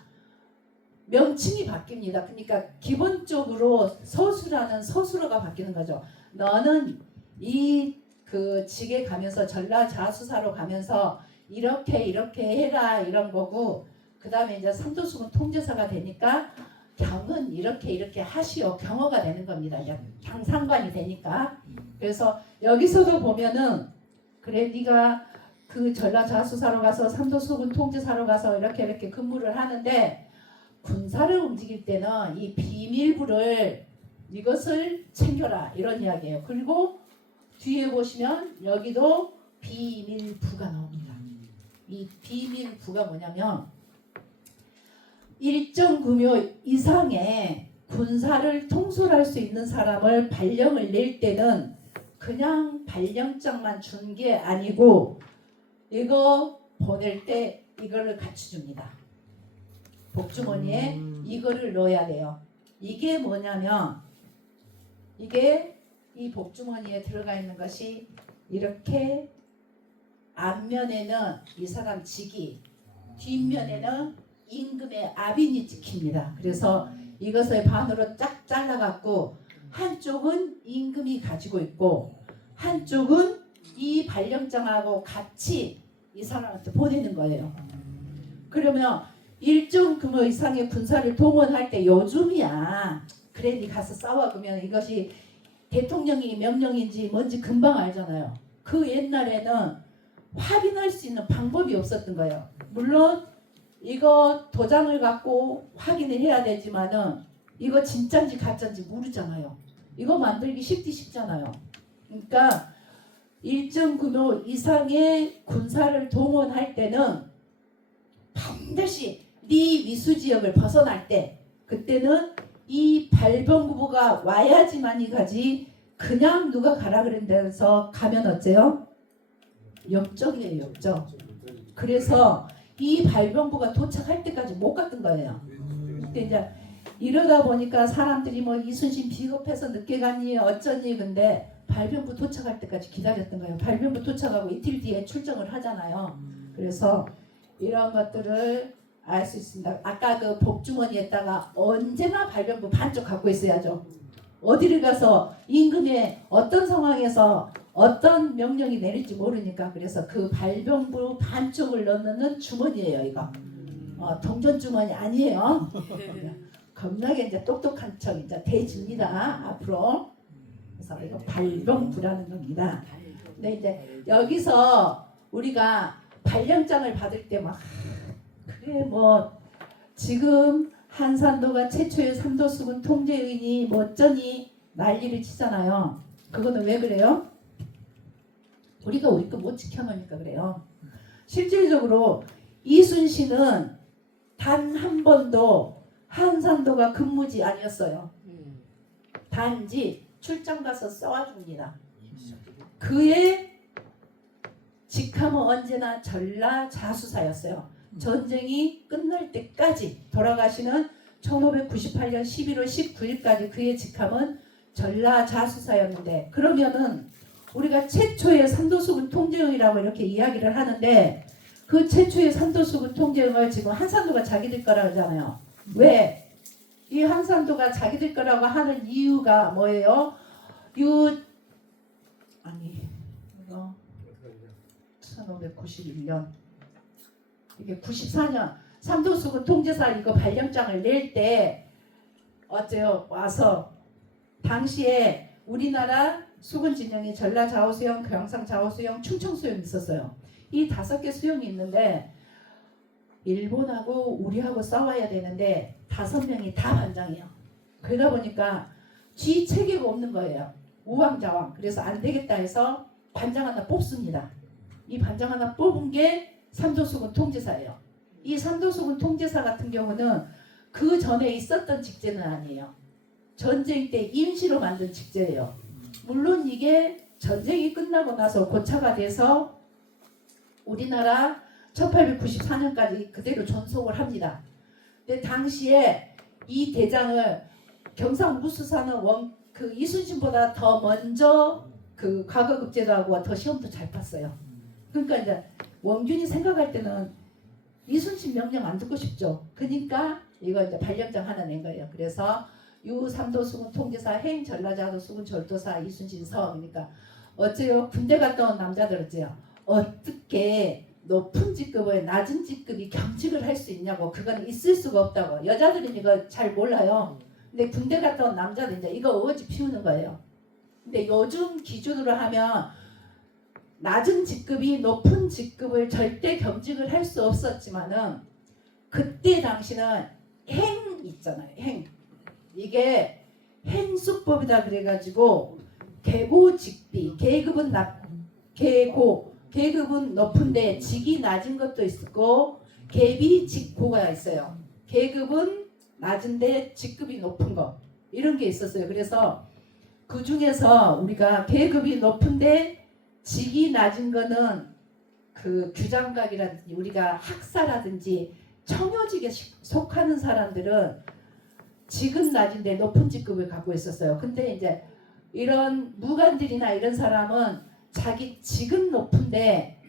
명칭이 바뀝니다. 그러니까 기본적으로 서술하는 서술어가 바뀌는 거죠. 너는 이 그 직에 가면서 전라자수사로 가면서 이렇게 해라 이런 거고 그 다음에 이제 삼도수군 통제사가 되니까 경은 이렇게 하시오 경어가 되는 겁니다. 이제 당상관이 되니까. 그래서 여기서도 보면은 그래 네가 그 전라자수사로 가서 삼도수군 통제사로 가서 이렇게 근무를 하는데 군사를 움직일 때는 이 비밀부를 이것을 챙겨라 이런 이야기예요. 그리고 뒤에 보시면 여기도 비밀부가 나옵니다. 이 비밀부가 뭐냐면 일정 금요 이상의 군사를 통솔할 수 있는 사람을 발령을 낼 때는 그냥 발령장만 준 게 아니고 이거 보낼 때 이거를 같이 줍니다. 복주머니에 이거를 넣어야 돼요. 이게 뭐냐면 이게 이 복주머니에 들어가 있는 것이 이렇게 앞면에는 이 사람 직이 뒷면에는 임금의 압인이 찍힙니다. 그래서 이것을 반으로 쫙 잘라갖고 한쪽은 임금이 가지고 있고 한쪽은 이 발령장하고 같이 이 사람한테 보내는 거예요. 그러면 일정 규모 이상의 군사를 동원할 때 요즘이야. 그래 니 가서 싸워. 그러면 이것이 대통령이 명령인지 뭔지 금방 알잖아요. 그 옛날에는 확인할 수 있는 방법이 없었던 거예요. 물론 이거 도장을 갖고 확인을 해야 되지만은 이거 진짜인지 가짜인지 모르잖아요. 이거 만들기 쉽잖아요. 그러니까 일정 규모 이상의 군사를 동원할 때는 반드시 네 위수지역을 벗어날 때 그때는 이 발병부가 와야지만이 가지 그냥 누가 가라 그런데서 가면 어째요? 역적이에요. 역적. 그래서 이 발병부가 도착할 때까지 못 갔던 거예요. 근데 이제 이러다 보니까 사람들이 뭐 이순신 비겁해서 늦게 갔니 어쩌니 근데 발병부 도착할 때까지 기다렸던 거예요. 발병부 도착하고 이틀 뒤에 출정을 하잖아요. 그래서 이런 것들을 알 수 있습니다. 아까 그 복주머니에다가 언제나 발병부 반쪽 갖고 있어야죠. 어디를 가서 임금의 어떤 상황에서 어떤 명령이 내릴지 모르니까 그래서 그 발병부 반쪽을 넣는 주머니예요. 이거 동전 주머니 아니에요. 겁나게 이제 똑똑한 척 이제 돼집니다. 앞으로. 그래서 이거 발병부라는 겁니다. 근데 이제 여기서 우리가 발령장을 받을 때 막 그래 뭐 지금 한산도가 최초의 삼도수군 통제의원이 멋전히 난리를 치잖아요. 그거는 왜 그래요? 우리가 우리 거 못 지켜놓으니까 그래요. 실질적으로 이순신은 단 한 번도 한산도가 근무지 아니었어요. 단지 출장 가서 써와줍니다. 그의 직함은 언제나 전라자수사였어요. 전쟁이 끝날 때까지 돌아가시는 1598년 11월 19일까지 그의 직함은 전라자수사였는데, 그러면은 우리가 최초의 삼도수군 통제응이라고 이렇게 이야기를 하는데 그 최초의 삼도수군 통제응을 지금 한산도가 자기들 거라고 하잖아요. 왜? 이 한산도가 자기들 거라고 하는 이유가 뭐예요? 이거 1591년 이게 94년 삼도수군 통제사 이거 발령장을 낼 때 어째요? 와서 당시에 우리나라 수군 진영이 전라자오수영, 경상자오수영, 충청수영이 있었어요. 이 5개 수영이 있는데 일본하고 우리하고 싸워야 되는데 5명이 다 반장이에요. 그러다 보니까 쥐 체계가 없는 거예요. 우왕좌왕. 그래서 안 되겠다 해서 반장 하나 뽑습니다. 이 반장 하나 뽑은 게 삼도수군 통제사예요. 이 삼도수군 통제사 같은 경우는 그 전에 있었던 직제는 아니에요. 전쟁 때 임시로 만든 직제예요. 물론 이게 전쟁이 끝나고 나서 고차가 돼서 우리나라 1894년까지 그대로 존속을 합니다. 근데 당시에 이 대장을 경상우수사는 그 이순신보다 더 먼저 그 과거급제도하고 더 시험도 잘 봤어요. 그러니까 이제 원균이 생각할 때는 이순신 명령 안 듣고 싶죠. 그러니까 이거 이제 발령장 하나 낸 거예요. 그래서 유삼도수군 통제사 행 전라자도수군 절도사 이순신 서그러니까 어째요? 군대 갔다 온 남자들 어째요? 어떻게 높은 직급을 낮은 직급이 겸직을 할 수 있냐고. 그건 있을 수가 없다고. 여자들은 이거 잘 몰라요. 근데 군대 갔다 온 남자들 이제 이거 어지 피우는 거예요. 근데 요즘 기준으로 하면 낮은 직급이 높은 직급을 절대 겸직을 할 수 없었지만은 그때 당시는 행 있잖아요. 행. 이게 행수법이다 그래가지고 계고직비, 계급은 계급은 높은데 직이 낮은 것도 있고 계비직고가 있어요. 계급은 낮은데 직급이 높은 거 이런 게 있었어요. 그래서 그 중에서 우리가 계급이 높은데 직이 낮은 거는 그 규장각이라든지 우리가 학사라든지 청요직에 속하는 사람들은 직은 낮은데 높은 직급을 갖고 있었어요. 근데 이제 이런 무관들이나 이런 사람은 자기 직은 높은데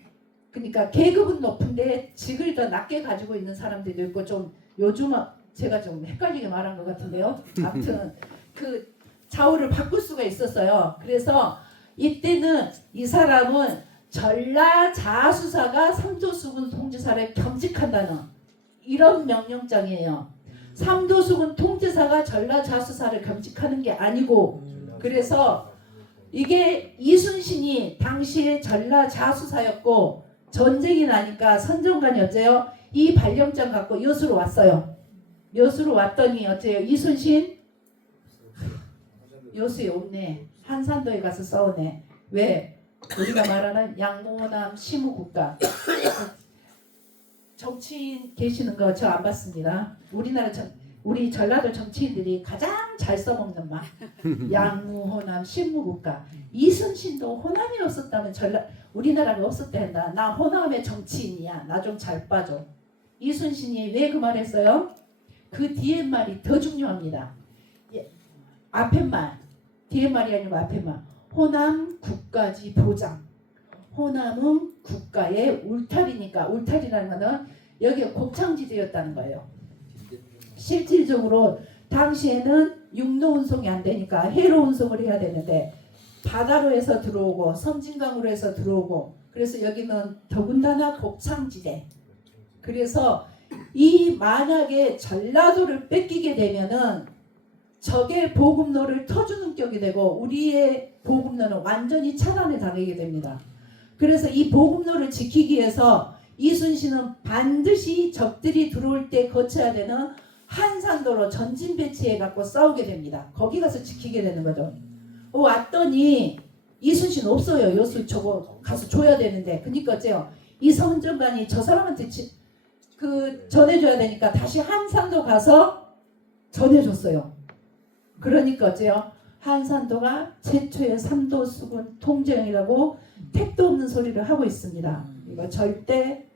그러니까 계급은 높은데 직을 더 낮게 가지고 있는 사람들도 있고 좀 요즘 제가 좀 헷갈리게 말한 것 같은데요. 아무튼 그 좌우를 바꿀 수가 있었어요. 그래서 이때는 이 사람은 전라자수사가 삼도수군 통제사를 겸직한다는 이런 명령장이에요. 삼도수군 통제사가 전라자수사를 겸직하는 게 아니고 그래서 이게 이순신이 당시에 전라자수사였고 전쟁이 나니까 선정관이 어째요? 이 발령장 갖고 여수로 왔어요. 여수로 왔더니 어째요? 이순신 여수에 없네. 한산도에 가서 싸우네. 왜? 우리가 말하는 양모남 시무국가 정치인 계시는 거 저 안 봤습니다. 우리 전라도 정치인들이 가장 잘 써먹는 말 양무 호남 신무국가. 이순신도 호남이 없었다면 우리나라가 없었다 한다. 나 호남의 정치인이야. 나 좀 잘 빠져. 이순신이 왜 그 말했어요? 그 뒤에 말이 더 중요합니다. 앞에 말 뒤에 말이 아니고 앞에 말. 호남 국가지 보장. 호남은 국가의 울타리니까 울타리라는 거는 여기가 곡창지대였다는 거예요. 실질적으로 당시에는 육로 운송이 안 되니까 해로 운송을 해야 되는데 바다로 해서 들어오고 섬진강으로 해서 들어오고 그래서 여기는 더군다나 곡창지대. 그래서 이 만약에 전라도를 뺏기게 되면은 적의 보급로를 터주는 격이 되고 우리의 보급로는 완전히 차단에 당하게 됩니다. 그래서 이 보급로를 지키기 위해서 이순신은 반드시 적들이 들어올 때 거쳐야 되는 한산도로 전진 배치해 갖고 싸우게 됩니다. 거기 가서 지키게 되는 거죠. 왔더니 이순신 없어요. 여수 저거 가서 줘야 되는데. 그러니까 어째요? 이 선정관이 저 사람한테 전해줘야 되니까 다시 한산도 가서 전해줬어요. 그러니까 어째요? 한산도가 최초의 삼도수군 통제형이라고 택도 없는 소리를 하고 있습니다. 이거 절대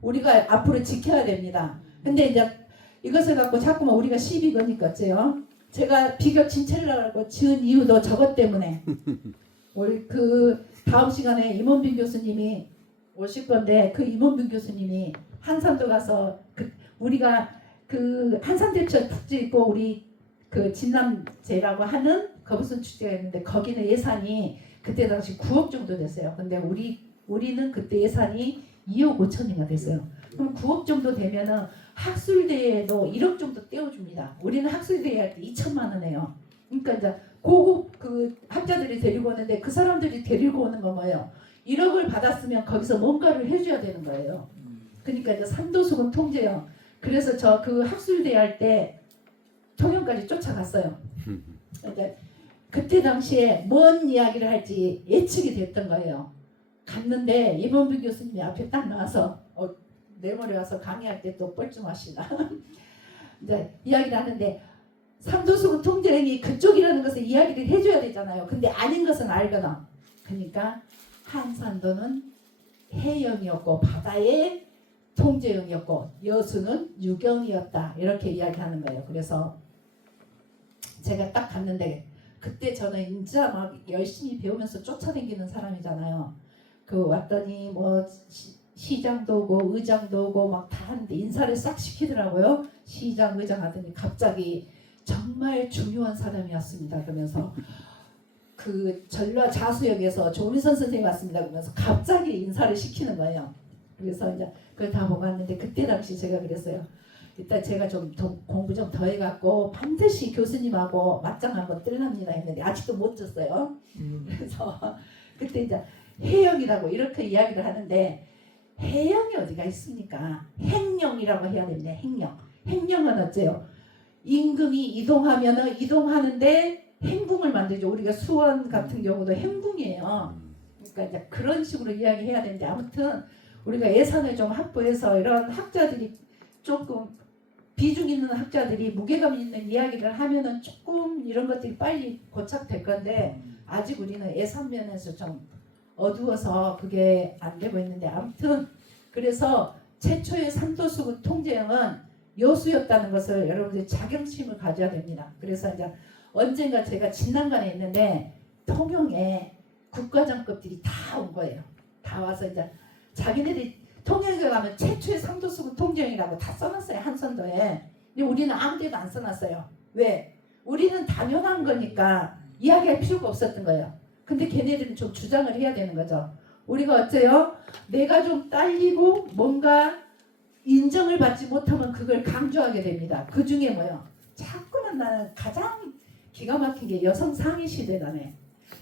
우리가 앞으로 지켜야 됩니다. 근데 이제 이것을 갖고 자꾸만 우리가 시비 거니까 어째요? 제가 비교 진체라고 지은 이유도 저것 때문에. 우리 그 다음 시간에 임원빈 교수님이 오실 건데 그 임원빈 교수님이 한산도 가서 우리가 그 한산대첩 축제 있고 우리 그 진남제라고 하는 거부선 축제가 있는데 거기는 예산이 그때 당시 9억 정도 됐어요. 근데 우리는 그때 예산이 2억 5천이가 됐어요. 그럼 9억 정도 되면은 학술대회도 1억 정도 떼어줍니다. 우리는 학술대회 할 때 2천만 원 해요. 그러니까 이제 고급 그 학자들이 데리고 오는데 그 사람들이 데리고 오는 건 뭐예요? 1억을 받았으면 거기서 뭔가를 해줘야 되는 거예요. 그러니까 이제 삼도수군 통제형. 그래서 저 그 학술대회 할 때 통영까지 쫓아갔어요. 이제 그때 당시에 뭔 이야기를 할지 예측이 됐던 거예요. 갔는데 임원빈 교수님이 앞에 딱 나와서 내 머리 와서 강의할 때 또 뻘쭘하시나 이제 이야기를 하는데 삼도수군 통제형이 그쪽이라는 것을 이야기를 해줘야 되잖아요. 근데 아닌 것은 알거든. 그러니까 한산도는 해영이었고 바다의 통제형이었고 여수는 유경이었다. 이렇게 이야기하는 거예요. 그래서 제가 딱 갔는데 그때 저는 진짜 막 열심히 배우면서 쫓아다니는 사람이잖아요. 그 왔더니 뭐 시장도 오고 의장도 오고 막 다 하는데 인사를 싹 시키더라고요. 시장 의장 하더니 갑자기 정말 중요한 사람이었습니다. 그러면서 그 전라 자수역에서 조민선 선생님이 왔습니다. 그러면서 갑자기 인사를 시키는 거예요. 그래서 이제 그걸 다 보고 왔는데 그때 당시 제가 그랬어요. 일단 제가 좀 공부 좀 더 해갖고 반드시 교수님하고 맞짱 한번 뜨랍니다 했는데 아직도 못 졌어요. 그래서 그때 이제 해영이라고 이렇게 이야기를 하는데 해영이 어디가 있습니까? 행령이라고 해야 됩니다. 행령. 행령은 어째요? 임금이 이동하면은 이동하는데 행궁을 만들죠. 우리가 수원 같은 경우도 행궁이에요. 그러니까 이제 그런 식으로 이야기해야 되는데 아무튼 우리가 예산을 좀 확보해서 이런 학자들이 조금 비중 있는 학자들이 무게감 있는 이야기를 하면은 조금 이런 것들이 빨리 고착될 건데 아직 우리는 예산 면에서 좀 어두워서 그게 안 되고 있는데 아무튼 그래서 최초의 삼도수군 통제형은 여수였다는 것을 여러분들이 자긍심을 가져야 됩니다. 그래서 이제 언젠가 제가 진난관에 있는데 통영에 국가장급들이 다 온 거예요. 다 와서 이제 자기네들이 통영에 가면 최초의 삼도수군 통제형이라고 다 써놨어요. 한선도에. 근데 우리는 아무 데도 안 써놨어요. 왜? 우리는 당연한 거니까 이야기할 필요가 없었던 거예요. 근데 걔네들은 좀 주장을 해야 되는 거죠. 우리가 어째요? 내가 좀 딸리고 뭔가 인정을 받지 못하면 그걸 강조하게 됩니다. 그 중에 뭐요? 자꾸만 나는 가장 기가 막힌 게 여성 상위 시대다네.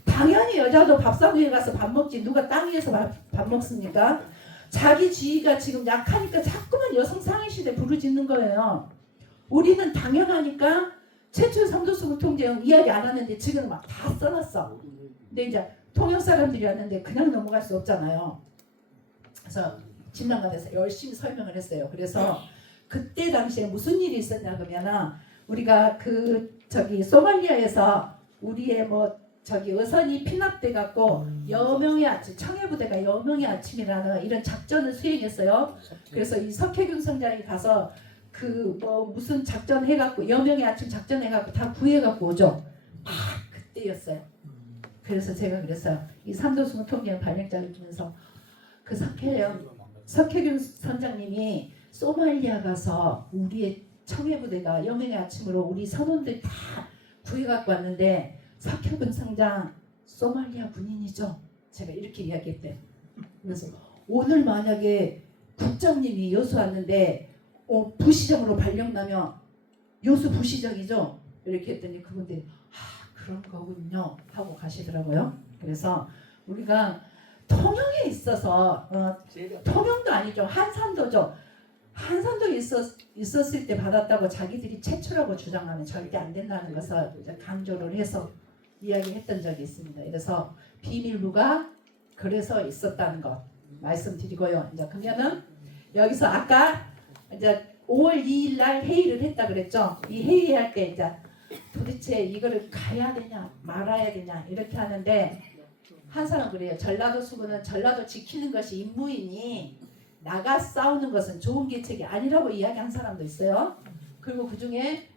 당연히 여자도 밥상 위에 가서 밥 먹지 누가 땅 위에서 밥 먹습니까? 자기 지위가 지금 약하니까 자꾸만 여성 상위 시대 부르짖는 거예요. 우리는 당연하니까 최초의 삼도수군 통제형 이야기 안 하는데 지금 막 다 써놨어. 근데 이제 통영 사람들이 왔는데 그냥 넘어갈 수 없잖아요. 그래서 진난관에서 열심히 설명을 했어요. 그래서 그때 당시에 무슨 일이 있었냐 그러면은 우리가 소말리아에서 우리의 어선이 피납돼 갖고 여명의 아침 청해부대가 여명의 아침이라는 이런 작전을 수행했어요. 그래서 이 석혜균 성장이 가서 무슨 작전 해갖고 여명의 아침 작전 해갖고 다 구해갖고 오죠. 그때였어요. 그래서 제가 그랬어요. 이 삼도수군 통제형 발령장을 주면서 그 석혜균 선장님이 소말리아 가서 우리의 청해부대가 여명의 아침으로 우리 선원들 다 구해갖고 왔는데 석혜균 선장 소말리아 군인이죠. 제가 이렇게 이야기했대요. 그래서 오늘 만약에 국장님이 여수 왔는데 부시장으로 발령나면 여수 부시장이죠. 이렇게 했더니 그분들이 그런 거군요 하고 가시더라고요. 그래서 우리가 통영에 있어서 통영도 아니죠. 한산도죠. 한산동에 있었을 때 받았다고 자기들이 최초라고 주장하면 절대 안 된다는 것을 이제 강조를 해서 이야기했던 적이 있습니다. 그래서 비밀부가 그래서 있었다는 것 말씀드리고요. 이제 그러면은 여기서 아까 이제 5월 2일 날 회의를 했다 그랬죠. 이 회의할 때 이제 도대체 이거를 가야 되냐 말아야 되냐 이렇게 하는데 한 사람 그래요. 전라도 수구는 전라도 지키는 것이 임무이니 나가 싸우는 것은 좋은 계책이 아니라고 이야기한 사람도 있어요. 그리고 그 중에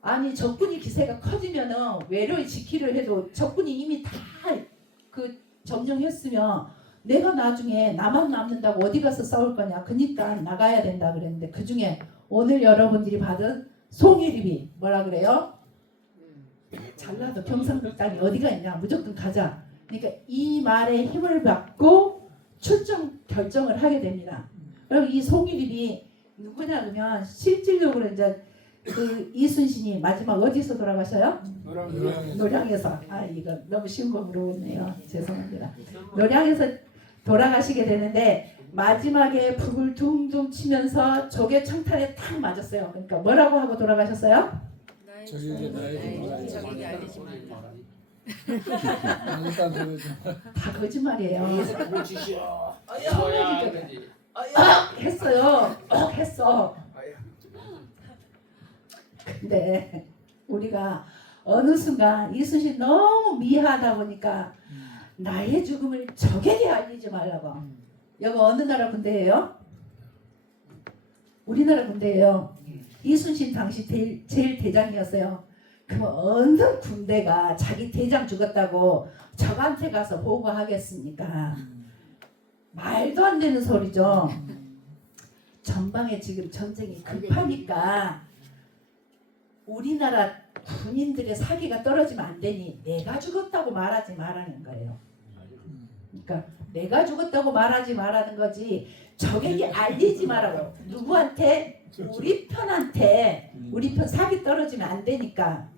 아니 적군이 기세가 커지면은 외로이 지키려 해도 적군이 이미 다 그 점령했으면 내가 나중에 나만 남는다고 어디 가서 싸울 거냐. 그러니까 나가야 된다 그랬는데 그 중에 오늘 여러분들이 받은 송일입이 뭐라 그래요? 전라도 경상도 땅이 어디가 있냐 무조건 가자. 그러니까 이 말에 힘을 받고 출정 결정을 하게 됩니다. 그리고 이 송일입이 누구냐 그러면 실질적으로 이제 그 이순신이 마지막 어디서 돌아가셔요? 노량에서. 아 이거 너무 쉬운 거 물어보네요. 죄송합니다. 노량에서 돌아가시게 되는데 마지막에 북을 둥둥 치면서 적의 창탈에 탁 맞았어요. 그러니까 뭐라고 하고 돌아가셨어요? 저기 나의 저기 알리지 마. 일단 그러죠. 다 거짓말이에요. 써야 되지. 했어요. 했어. 근데 우리가 어느 순간 이순신 너무 미화하다 보니까 나의 죽음을 적에게 알리지 말라고. 여기 어느 나라 군대예요? 우리나라 군대예요. 이순신 당시 제일 대장이었어요. 그럼 어느 군대가 자기 대장 죽었다고 적한테 가서 보고하겠습니까? 말도 안 되는 소리죠. 전방에 지금 전쟁이 급하니까 우리나라 군인들의 사기가 떨어지면 안 되니 내가 죽었다고 말하지 말라는 거예요. 그러니까 내가 죽었다고 말하지 말라는 거지 적에게 알리지 말라고. 누구한테? 우리 편한테. 우리 편 사기 떨어지면 안 되니까.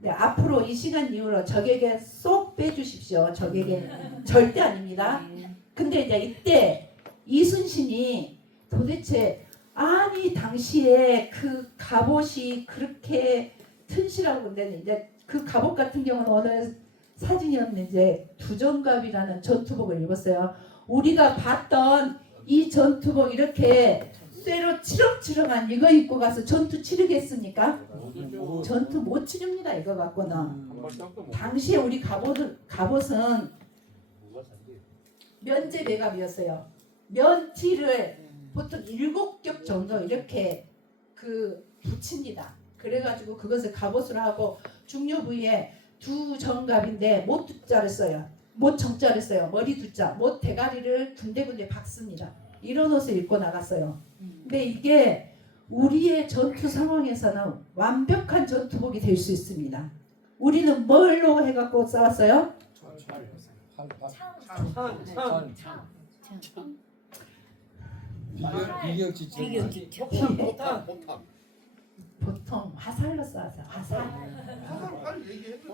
네, 앞으로 이 시간 이후로 적에게 쏙 빼주십시오. 적에게 절대 아닙니다. 근데 이제 이때 이순신이 도대체 아니 당시에 그 갑옷이 그렇게 튼실하고 근데 이제 그 갑옷 같은 경우는 어느 사진이었는데 이제 두정갑이라는 전투복을 입었어요. 우리가 봤던 이 전투복 이렇게 쇠로 치렁치렁한 이거 입고 가서 전투 치르겠습니까? 전투 못 치릅니다. 이거 갖고는. 당시에 우리 갑옷은 면제 배갑이었어요. 면티를 보통 7겹 정도 이렇게 그 붙입니다. 그래가지고 그것을 갑옷으로 하고 중요 부위에 두 정갑인데 못 두자를 써요. 못 정자를 써요. 머리 두자, 못 대가리를 군데군데 박습니다. 이런 옷을 입고 나갔어요. 근데 이게 우리의 전투 상황에서는 완벽한 전투복이 될 수 있습니다. 우리는 뭘로 해갖고 싸웠어요? 비격지체. 보통 화살로 쏴서 화살.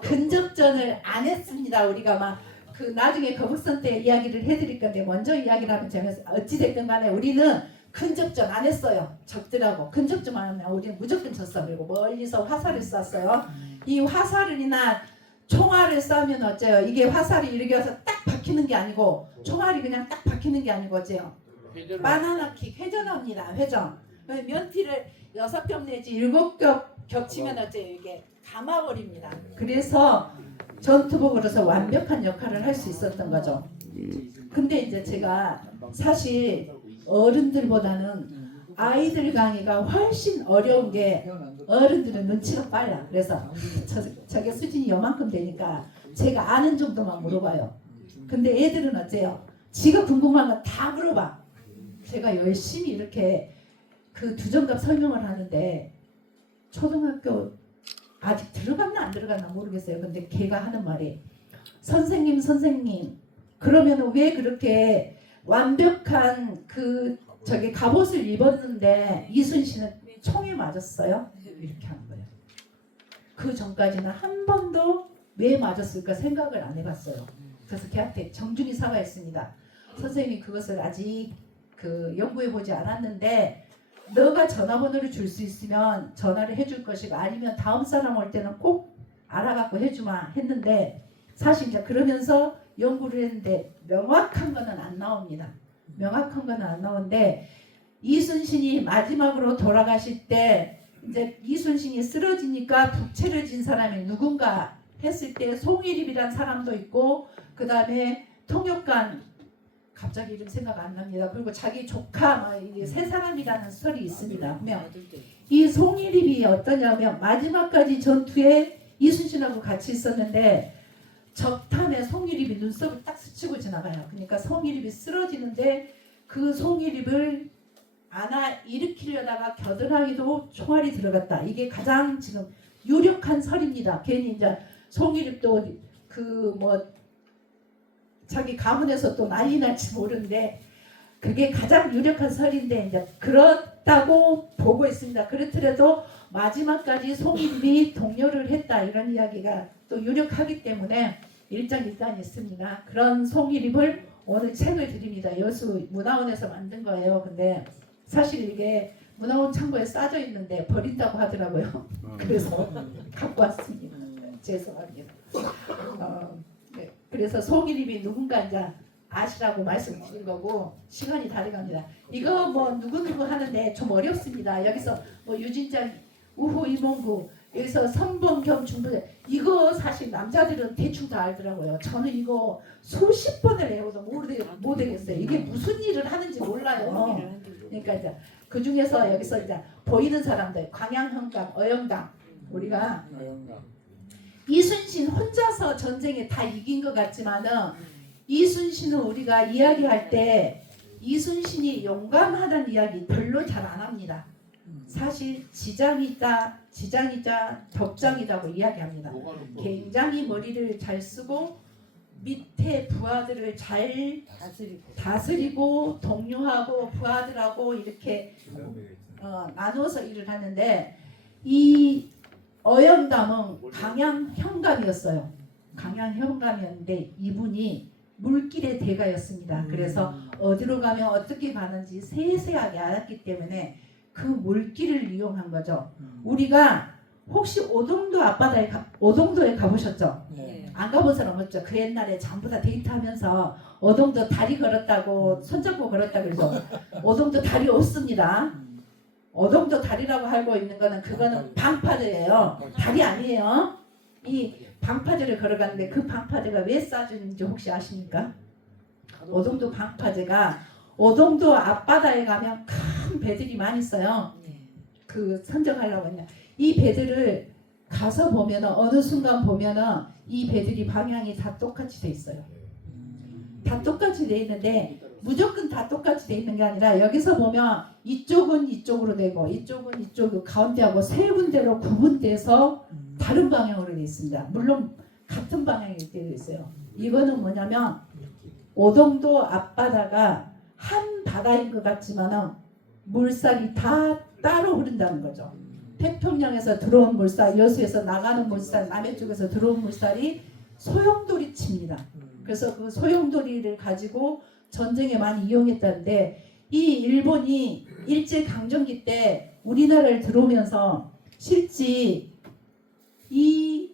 근접전을 안 했습니다. 우리가 막 그 나중에 거북선 때 이야기를 해드릴 건데 먼저 이야기를 하면 재밌어요. 어찌됐든 간에 우리는 근접전 안 했어요. 적들하고 근접전 안 하면 우리는 무조건 졌어. 그리고 멀리서 화살을 쐈어요. 이 화살이나 총알을 쏴면 어째요? 이게 화살이 이렇게 와서 딱 박히는 게 아니고 총알이 그냥 딱 박히는 게 아니고 어째요? 바나나킥 회전합니다. 회전. 면티를 6겹 내지 7겹 겹치면 어째요? 이게 감아버립니다. 그래서 전투복으로서 완벽한 역할을 할 수 있었던 거죠. 근데 이제 제가 사실 어른들보다는 아이들 강의가 훨씬 어려운 게 어른들은 눈치가 빨라. 그래서 저게 수준이 요만큼 되니까 제가 아는 정도만 물어봐요. 근데 애들은 어째요? 지가 궁금한 거 다 물어봐. 제가 열심히 이렇게 그 두정갑 설명을 하는데 초등학교 아직 들어갔나 안 들어갔나 모르겠어요. 근데 걔가 하는 말이 선생님 그러면 왜 그렇게 완벽한 그 저기 갑옷을 입었는데 이순신은 총에 맞았어요? 이렇게 하는 거예요. 그 전까지는 한 번도 왜 맞았을까 생각을 안 해봤어요. 그래서 걔한테 정중히 사과했습니다. 선생님이 그것을 아직 그 연구해 보지 않았는데 너가 전화번호를 줄 수 있으면 전화를 해줄 것이고 아니면 다음 사람 올 때는 꼭 알아갖고 해주마 했는데 사실 이제 그러면서 연구를 했는데 명확한 거는 안 나옵니다. 명확한 거는 안 나오는데 이순신이 마지막으로 돌아가실 때 이제 이순신이 쓰러지니까 북채를 사람이 누군가 했을 때 송일입이란 사람도 있고 그 다음에 통역관 갑자기 이름 생각 안 납니다. 그리고 자기 조카 이게 세 사람이라는 설이 있습니다. 그러면 이 송일입이 어떠냐면 마지막까지 전투에 이순신하고 같이 있었는데 적탄에 송일입이 눈썹을 딱 스치고 지나가요. 그러니까 송일입이 쓰러지는데 그 송일입을 안아 일으키려다가 겨드랑이도 총알이 들어갔다. 이게 가장 지금 유력한 설입니다. 괜히 이제 송일입도 그 뭐 자기 가문에서 또 난리 날지 모르는데 그게 가장 유력한 설인데 이제 그렇다고 보고 있습니다. 그렇더라도 마지막까지 송일입이 동료를 했다 이런 이야기가 또 유력하기 때문에 일장일단이 있습니다. 그런 송일입을 오늘 책을 드립니다. 여수 문화원에서 만든 거예요. 근데 사실 이게 문화원 창고에 싸져 있는데 버린다고 하더라고요. 그래서 갖고 왔습니다. 죄송합니다. 네. 그래서 송일입이 누군가 이제 아시라고 말씀드린 거고 시간이 다르갑니다. 이거 뭐 누구누구 하는데 좀 어렵습니다. 여기서 뭐 유진장 우호 이몽구 여기서 선봉경 중부 이거 사실 남자들은 대충 다 알더라고요. 저는 이거 수십 번을 외워도 못 되겠어요. 이게 무슨 일을 하는지 몰라요. 그러니까 이제 그 중에서 여기서 이제 보이는 사람들 광양현감, 어영당 우리가 이순신 혼자서 전쟁에 다 이긴 것 같지만은 이순신은 우리가 이야기할 때 이순신이 용감하다는 이야기 별로 잘 안 합니다. 사실 지장이자 덕장이라고 이야기합니다. 굉장히 머리를 잘 쓰고 밑에 부하들을 잘 다스리고 동료하고 부하들하고 이렇게 나누어서 일을 하는데 이 어영담은 강양현감이었어요. 강양현감이었는데 이분이 물길의 대가였습니다. 그래서 어디로 가면 어떻게 가는지 세세하게 알았기 때문에 그 물길을 이용한 거죠. 우리가 혹시 오동도 앞바다에 오동도에 가보셨죠? 네. 안 가본 사람 없죠? 그 옛날에 전부 다 데이트하면서 오동도 다리 걸었다고 손잡고 걸었다고 해서 오동도 다리 없습니다. 오동도 다리라고 알고 있는 거는 그거는 방파제예요. 다리 아니에요. 이 방파제를 걸어가는데 그 방파제가 왜 싸주는지 혹시 아십니까? 오동도 방파제가 오동도 앞바다에 가면 큰 배들이 많이 있어요. 그 선정하려고 했냐. 이 배들을 가서 보면은 어느 순간 보면은 이 배들이 방향이 다 똑같이 돼 있어요. 다 똑같이 돼 있는데 무조건 다 똑같이 돼 있는 게 아니라 여기서 보면 이쪽은 이쪽으로 되고 이쪽은 이쪽 가운데하고 세 군데로 구분돼서 다른 방향으로 돼 있습니다. 물론 같은 방향일 때도 있어요. 이거는 뭐냐면 오동도 앞바다가 한 바다인 것 같지만은 물살이 다 따로 흐른다는 거죠. 태평양에서 들어온 물살, 여수에서 나가는 물살, 남해 쪽에서 들어온 물살이 소용돌이 칩니다. 그래서 그 소용돌이를 가지고 전쟁에 많이 이용했다는데 이 일본이 일제강점기 때 우리나라를 들어오면서 실제 이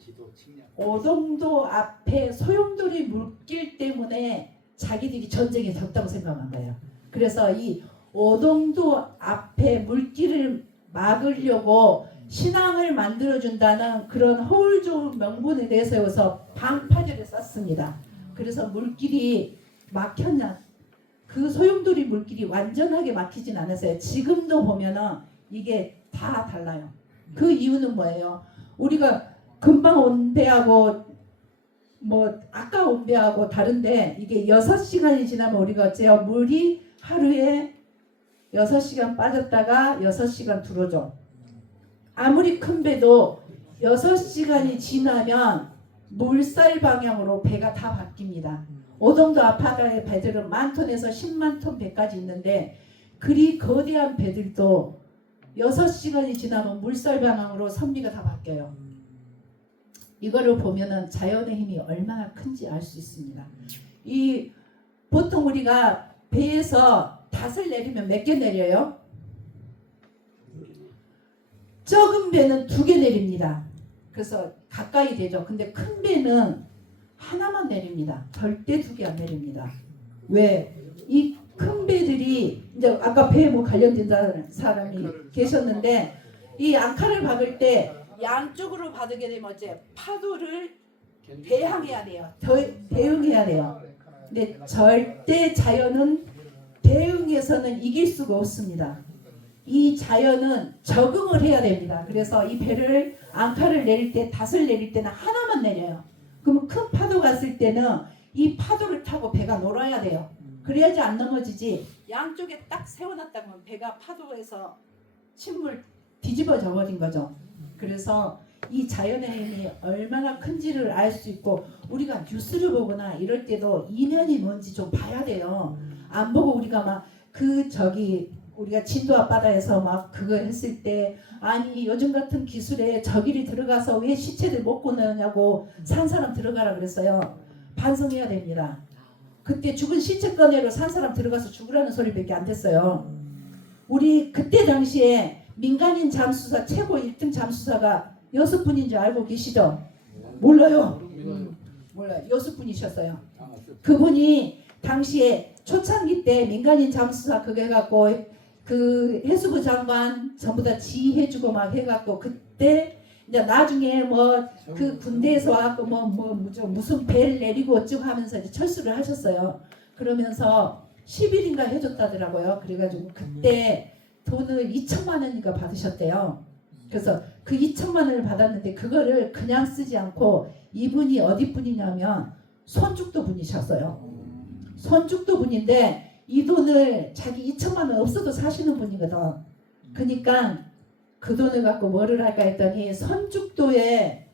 오동도 앞에 소용돌이 물길 때문에 자기들이 전쟁에 졌다고 생각한 거예요. 그래서 이 오동도 앞에 물길을 막으려고 신앙을 만들어준다는 그런 허울 좋은 명분에 내세워서 방파제를 썼습니다. 그래서 물길이 막혔냐? 그 소용돌이 물길이 완전하게 막히진 않았어요. 지금도 보면은 이게 다 달라요. 그 이유는 뭐예요? 우리가 금방 온 배하고 뭐 아까 온 배하고 다른데 이게 6시간이 지나면 우리가 어째요? 물이 하루에 6시간 빠졌다가 6시간 들어오죠. 아무리 큰 배도 6시간이 지나면 물살 방향으로 배가 다 바뀝니다. 오동도 앞바다의 배들은 10,000톤에서 10만 톤 배까지 있는데 그리 거대한 배들도 6시간이 지나면 물살 방향으로 선비가 다 바뀌어요. 이거를 보면은 자연의 힘이 얼마나 큰지 알 수 있습니다. 이 보통 우리가 배에서 닷을 내리면 몇 개 내려요? 적은 배는 2개 내립니다. 그래서 가까이 되죠. 근데 큰 배는 하나만 내립니다. 절대 2개 안 내립니다. 왜? 이 큰 배들이 이제 아까 배에 뭐 관련된 사람이 계셨는데 이 앙카를 박을 때 양쪽으로 박게 되면 어째 파도를 대항해야 돼요. 대응해야 돼요. 근데 절대 자연은 대응해서는 이길 수가 없습니다. 이 자연은 적응을 해야 됩니다. 그래서 이 배를 앙카를 내릴 때 닷을 내릴 때는 하나만 내려요. 그러면 큰 파도 갔을 때는 이 파도를 타고 배가 놀아야 돼요. 그래야지 안 넘어지지. 양쪽에 딱 세워놨다면 배가 파도에서 침물 뒤집어져 버린 거죠. 그래서 이 자연의 힘이 얼마나 큰지를 알 수 있고 우리가 뉴스를 보거나 이럴 때도 이면이 뭔지 좀 봐야 돼요. 안 보고 우리가 막 우리가 진도 앞바다에서 막 그거 했을 때 아니 요즘 같은 기술에 저길이 들어가서 왜 시체들 못 꺼내냐고 산 사람 들어가라 그랬어요. 반성해야 됩니다. 그때 죽은 시체 꺼내러 산 사람 들어가서 죽으라는 소리밖에 안 됐어요. 우리 그때 당시에 민간인 잠수사 최고 1등 잠수사가 6분인 줄 알고 계시죠? 몰라요. 몰라요. 6분이셨어요. 그분이 당시에 초창기 때 민간인 잠수사 그거 해갖고 그 해수부 장관 전부 다 지휘해주고 막 해갖고 그때 이제 나중에 뭐 그 군대에서 와갖고 무슨 배를 내리고 어쩌고 하면서 이제 철수를 하셨어요. 그러면서 10일인가 해줬다더라고요. 그래가지고 그때 돈을 2천만 원인가 받으셨대요. 그래서 그 2천만 원을 받았는데 그거를 그냥 쓰지 않고 이분이 어디 분이냐면 손죽도 분이셨어요. 손죽도 분인데 이 돈을 자기 2천만 원 없어도 사시는 분이거든. 그러니까 그 돈을 갖고 뭐를 할까 했더니 선죽도에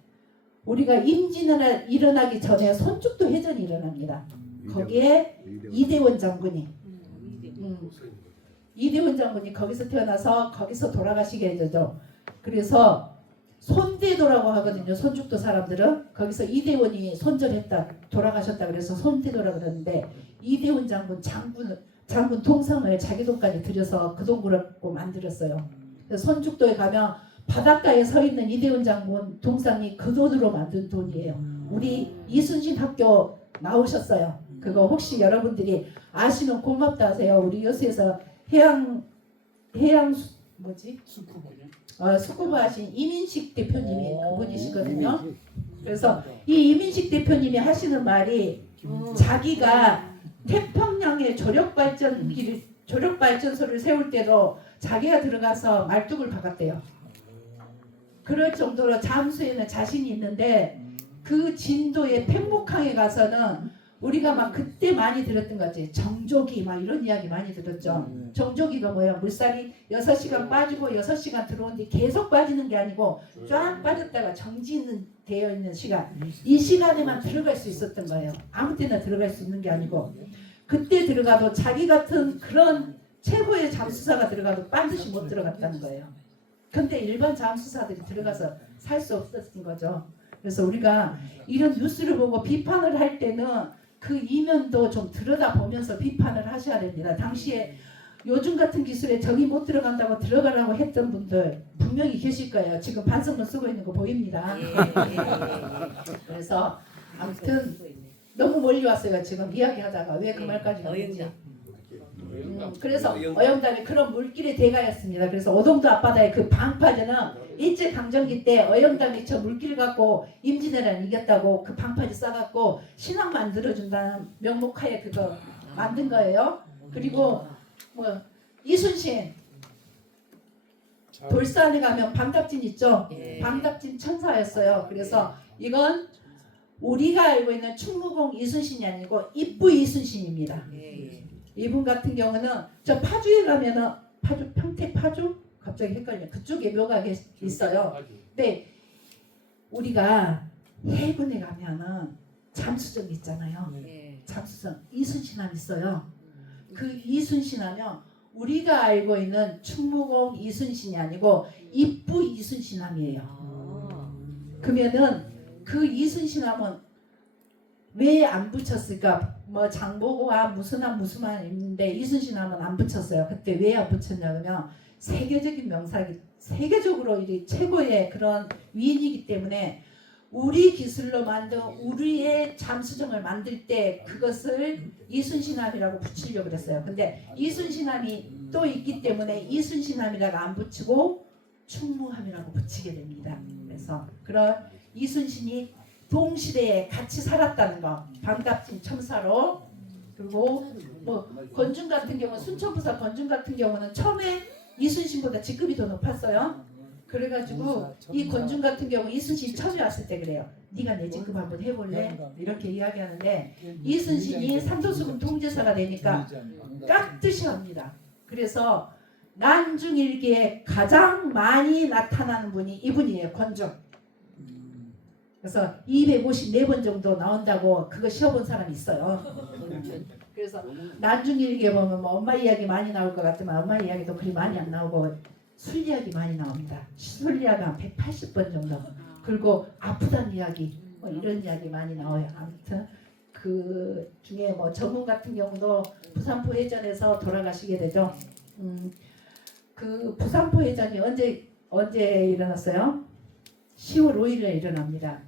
우리가 임진왜란 일어나기 전에 선죽도 해전이 일어납니다. 거기에 이대원 장군이 이대원 장군이 거기서 태어나서 거기서 돌아가시게 되죠. 그래서 손대도라고 하거든요. 손죽도 사람들은 거기서 이대원이 손절했다 돌아가셨다 그래서 손대도라고 그러는데 이대원 장군 동상을 자기 돈까지 들여서 그 돈 갖고 만들었어요. 그래서 손죽도에 가면 바닷가에 서 있는 이대원 장군 동상이 그 돈으로 만든 돈이에요. 우리 이순신 학교 나오셨어요. 그거 혹시 여러분들이 아시면 고맙다 하세요. 우리 여수에서 해양 수구부 하신 이민식 대표님이 그분이시거든요. 그래서 이 이민식 대표님이 하시는 말이 자기가 태평양에 조력발전소를 세울 때도 자기가 들어가서 말뚝을 박았대요. 그럴 정도로 잠수에는 자신이 있는데 그 진도의 팽목항에 가서는 우리가 막 그때 많이 들었던 거지. 정조기 막 이런 이야기 많이 들었죠. 정조기가 뭐야? 물살이 6시간 빠지고 6시간 들어오는데 계속 빠지는 게 아니고 쫙 빠졌다가 정지되어 있는 시간. 이 시간에만 들어갈 수 있었던 거예요. 아무 때나 들어갈 수 있는 게 아니고 그때 들어가도 자기 같은 그런 최고의 잠수사가 들어가도 반드시 못 들어갔다는 거예요. 근데 일반 잠수사들이 들어가서 살 수 없었던 거죠. 그래서 우리가 이런 뉴스를 보고 비판을 할 때는 그 이면도 좀 들여다보면서 비판을 하셔야 됩니다. 당시에 요즘 같은 기술에 저기 못 들어간다고 들어가라고 했던 분들 분명히 계실 거예요. 지금 반성문 쓰고 있는 거 보입니다. 그래서 아무튼 너무 멀리 왔어요. 지금 이야기하다가 왜 그 말까지 나왔지? 그래서 어영담이 그런 물길의 대가였습니다. 그래서 오동도 앞바다의 그 방파제는 일제강점기 때 어영담이 저 물길 갖고 임진왜란 이겼다고 그 방파제 싸갖고 신앙 만들어준다는 명목하에 그거 만든 거예요. 그리고 뭐 이순신 돌산에 가면 방답진 있죠. 방답진 천사였어요. 그래서 이건 우리가 알고 있는 충무공 이순신이 아니고 입부 이순신입니다. 이분 같은 경우는 저 파주에 가면은 평택 파주 갑자기 헷갈려. 그쪽에 묘가 있어요. 근데 우리가 해군에 가면은 잠수정 있잖아요. 잠수정 이순신함 있어요. 그 이순신하면 우리가 알고 있는 충무공 이순신이 아니고 입부 이순신함이에요. 그러면은 그 이순신함은 왜 안 붙였을까? 뭐 장보고와 무슨함 있는데 이순신함은 안 붙였어요. 그때 왜 안 붙였냐 그러면 세계적인 명사기, 세계적으로 이 최고의 그런 위인이기 때문에 우리 기술로 만든 우리의 잠수정을 만들 때 그것을 이순신함이라고 붙이려고 그랬어요. 근데 이순신함이 또 있기 때문에 이순신함이라고 안 붙이고 충무함이라고 붙이게 됩니다. 그래서 그런 이순신이 동시대에 같이 살았다는 거, 반갑진 첨사로. 그리고 뭐 권중 같은 경우, 순천부사 권중 같은 경우는 처음에 이순신보다 직급이 더 높았어요. 그래가지고 이 권중 같은 경우 이순신 처음에 왔을 때 그래요. 네가 내 직급 한번 해볼래? 이렇게 이야기하는데 이순신이 삼도수군 통제사가 되니까 깍듯이 합니다. 그래서 난중일기에 가장 많이 나타나는 분이 이분이에요. 권중. 그래서 254번 정도 나온다고 그거 시험본 사람이 있어요. 그래서 난중일기에 보면 뭐 엄마 이야기 많이 나올 것 같지만 엄마 이야기도 그리 많이 안 나오고 술 이야기 많이 나옵니다. 술 이야기 한 180번 정도. 그리고 아프다는 이야기 뭐 이런 이야기 많이 나와요. 아무튼 그 중에 뭐 전문 같은 경우도 부산포 해전에서 돌아가시게 되죠. 그 부산포 해전이 언제 일어났어요? 10월 5일에 일어납니다.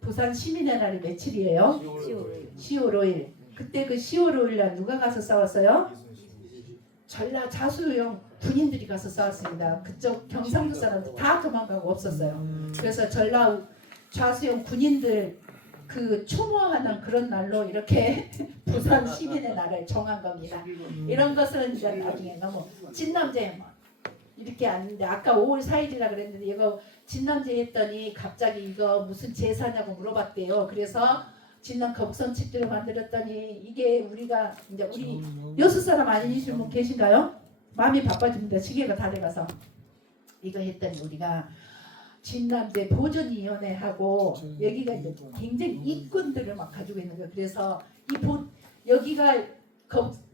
부산 시민의 날이 며칠이에요? 10월 5일. 그때 그 10월 5일 날 누가 가서 싸웠어요? 전라 자수영 군인들이 가서 싸웠습니다. 그쪽 경상도 사람들 다 도망가고 없었어요. 그래서 전라 자수영 군인들 그 추모하는 그런 날로 이렇게 부산 시민의 날을 정한 겁니다. 이런 것은 이제 나중에 너무 진남제 이렇게 왔는데 아까 5월 4일이라 그랬는데 이거 진남제 했더니 갑자기 이거 무슨 제사냐고 물어봤대요. 그래서 진남 거북선 칙지로 만들었더니 이게 우리가 이제 우리 여수 사람 아니신 분 계신가요? 마음이 바빠집니다. 시계가 다 돼가서 이거 했더니 우리가 진남제 보존위원회하고 여기가 이제 굉장히 이권들을 막 가지고 있는 거예요. 그래서 여기가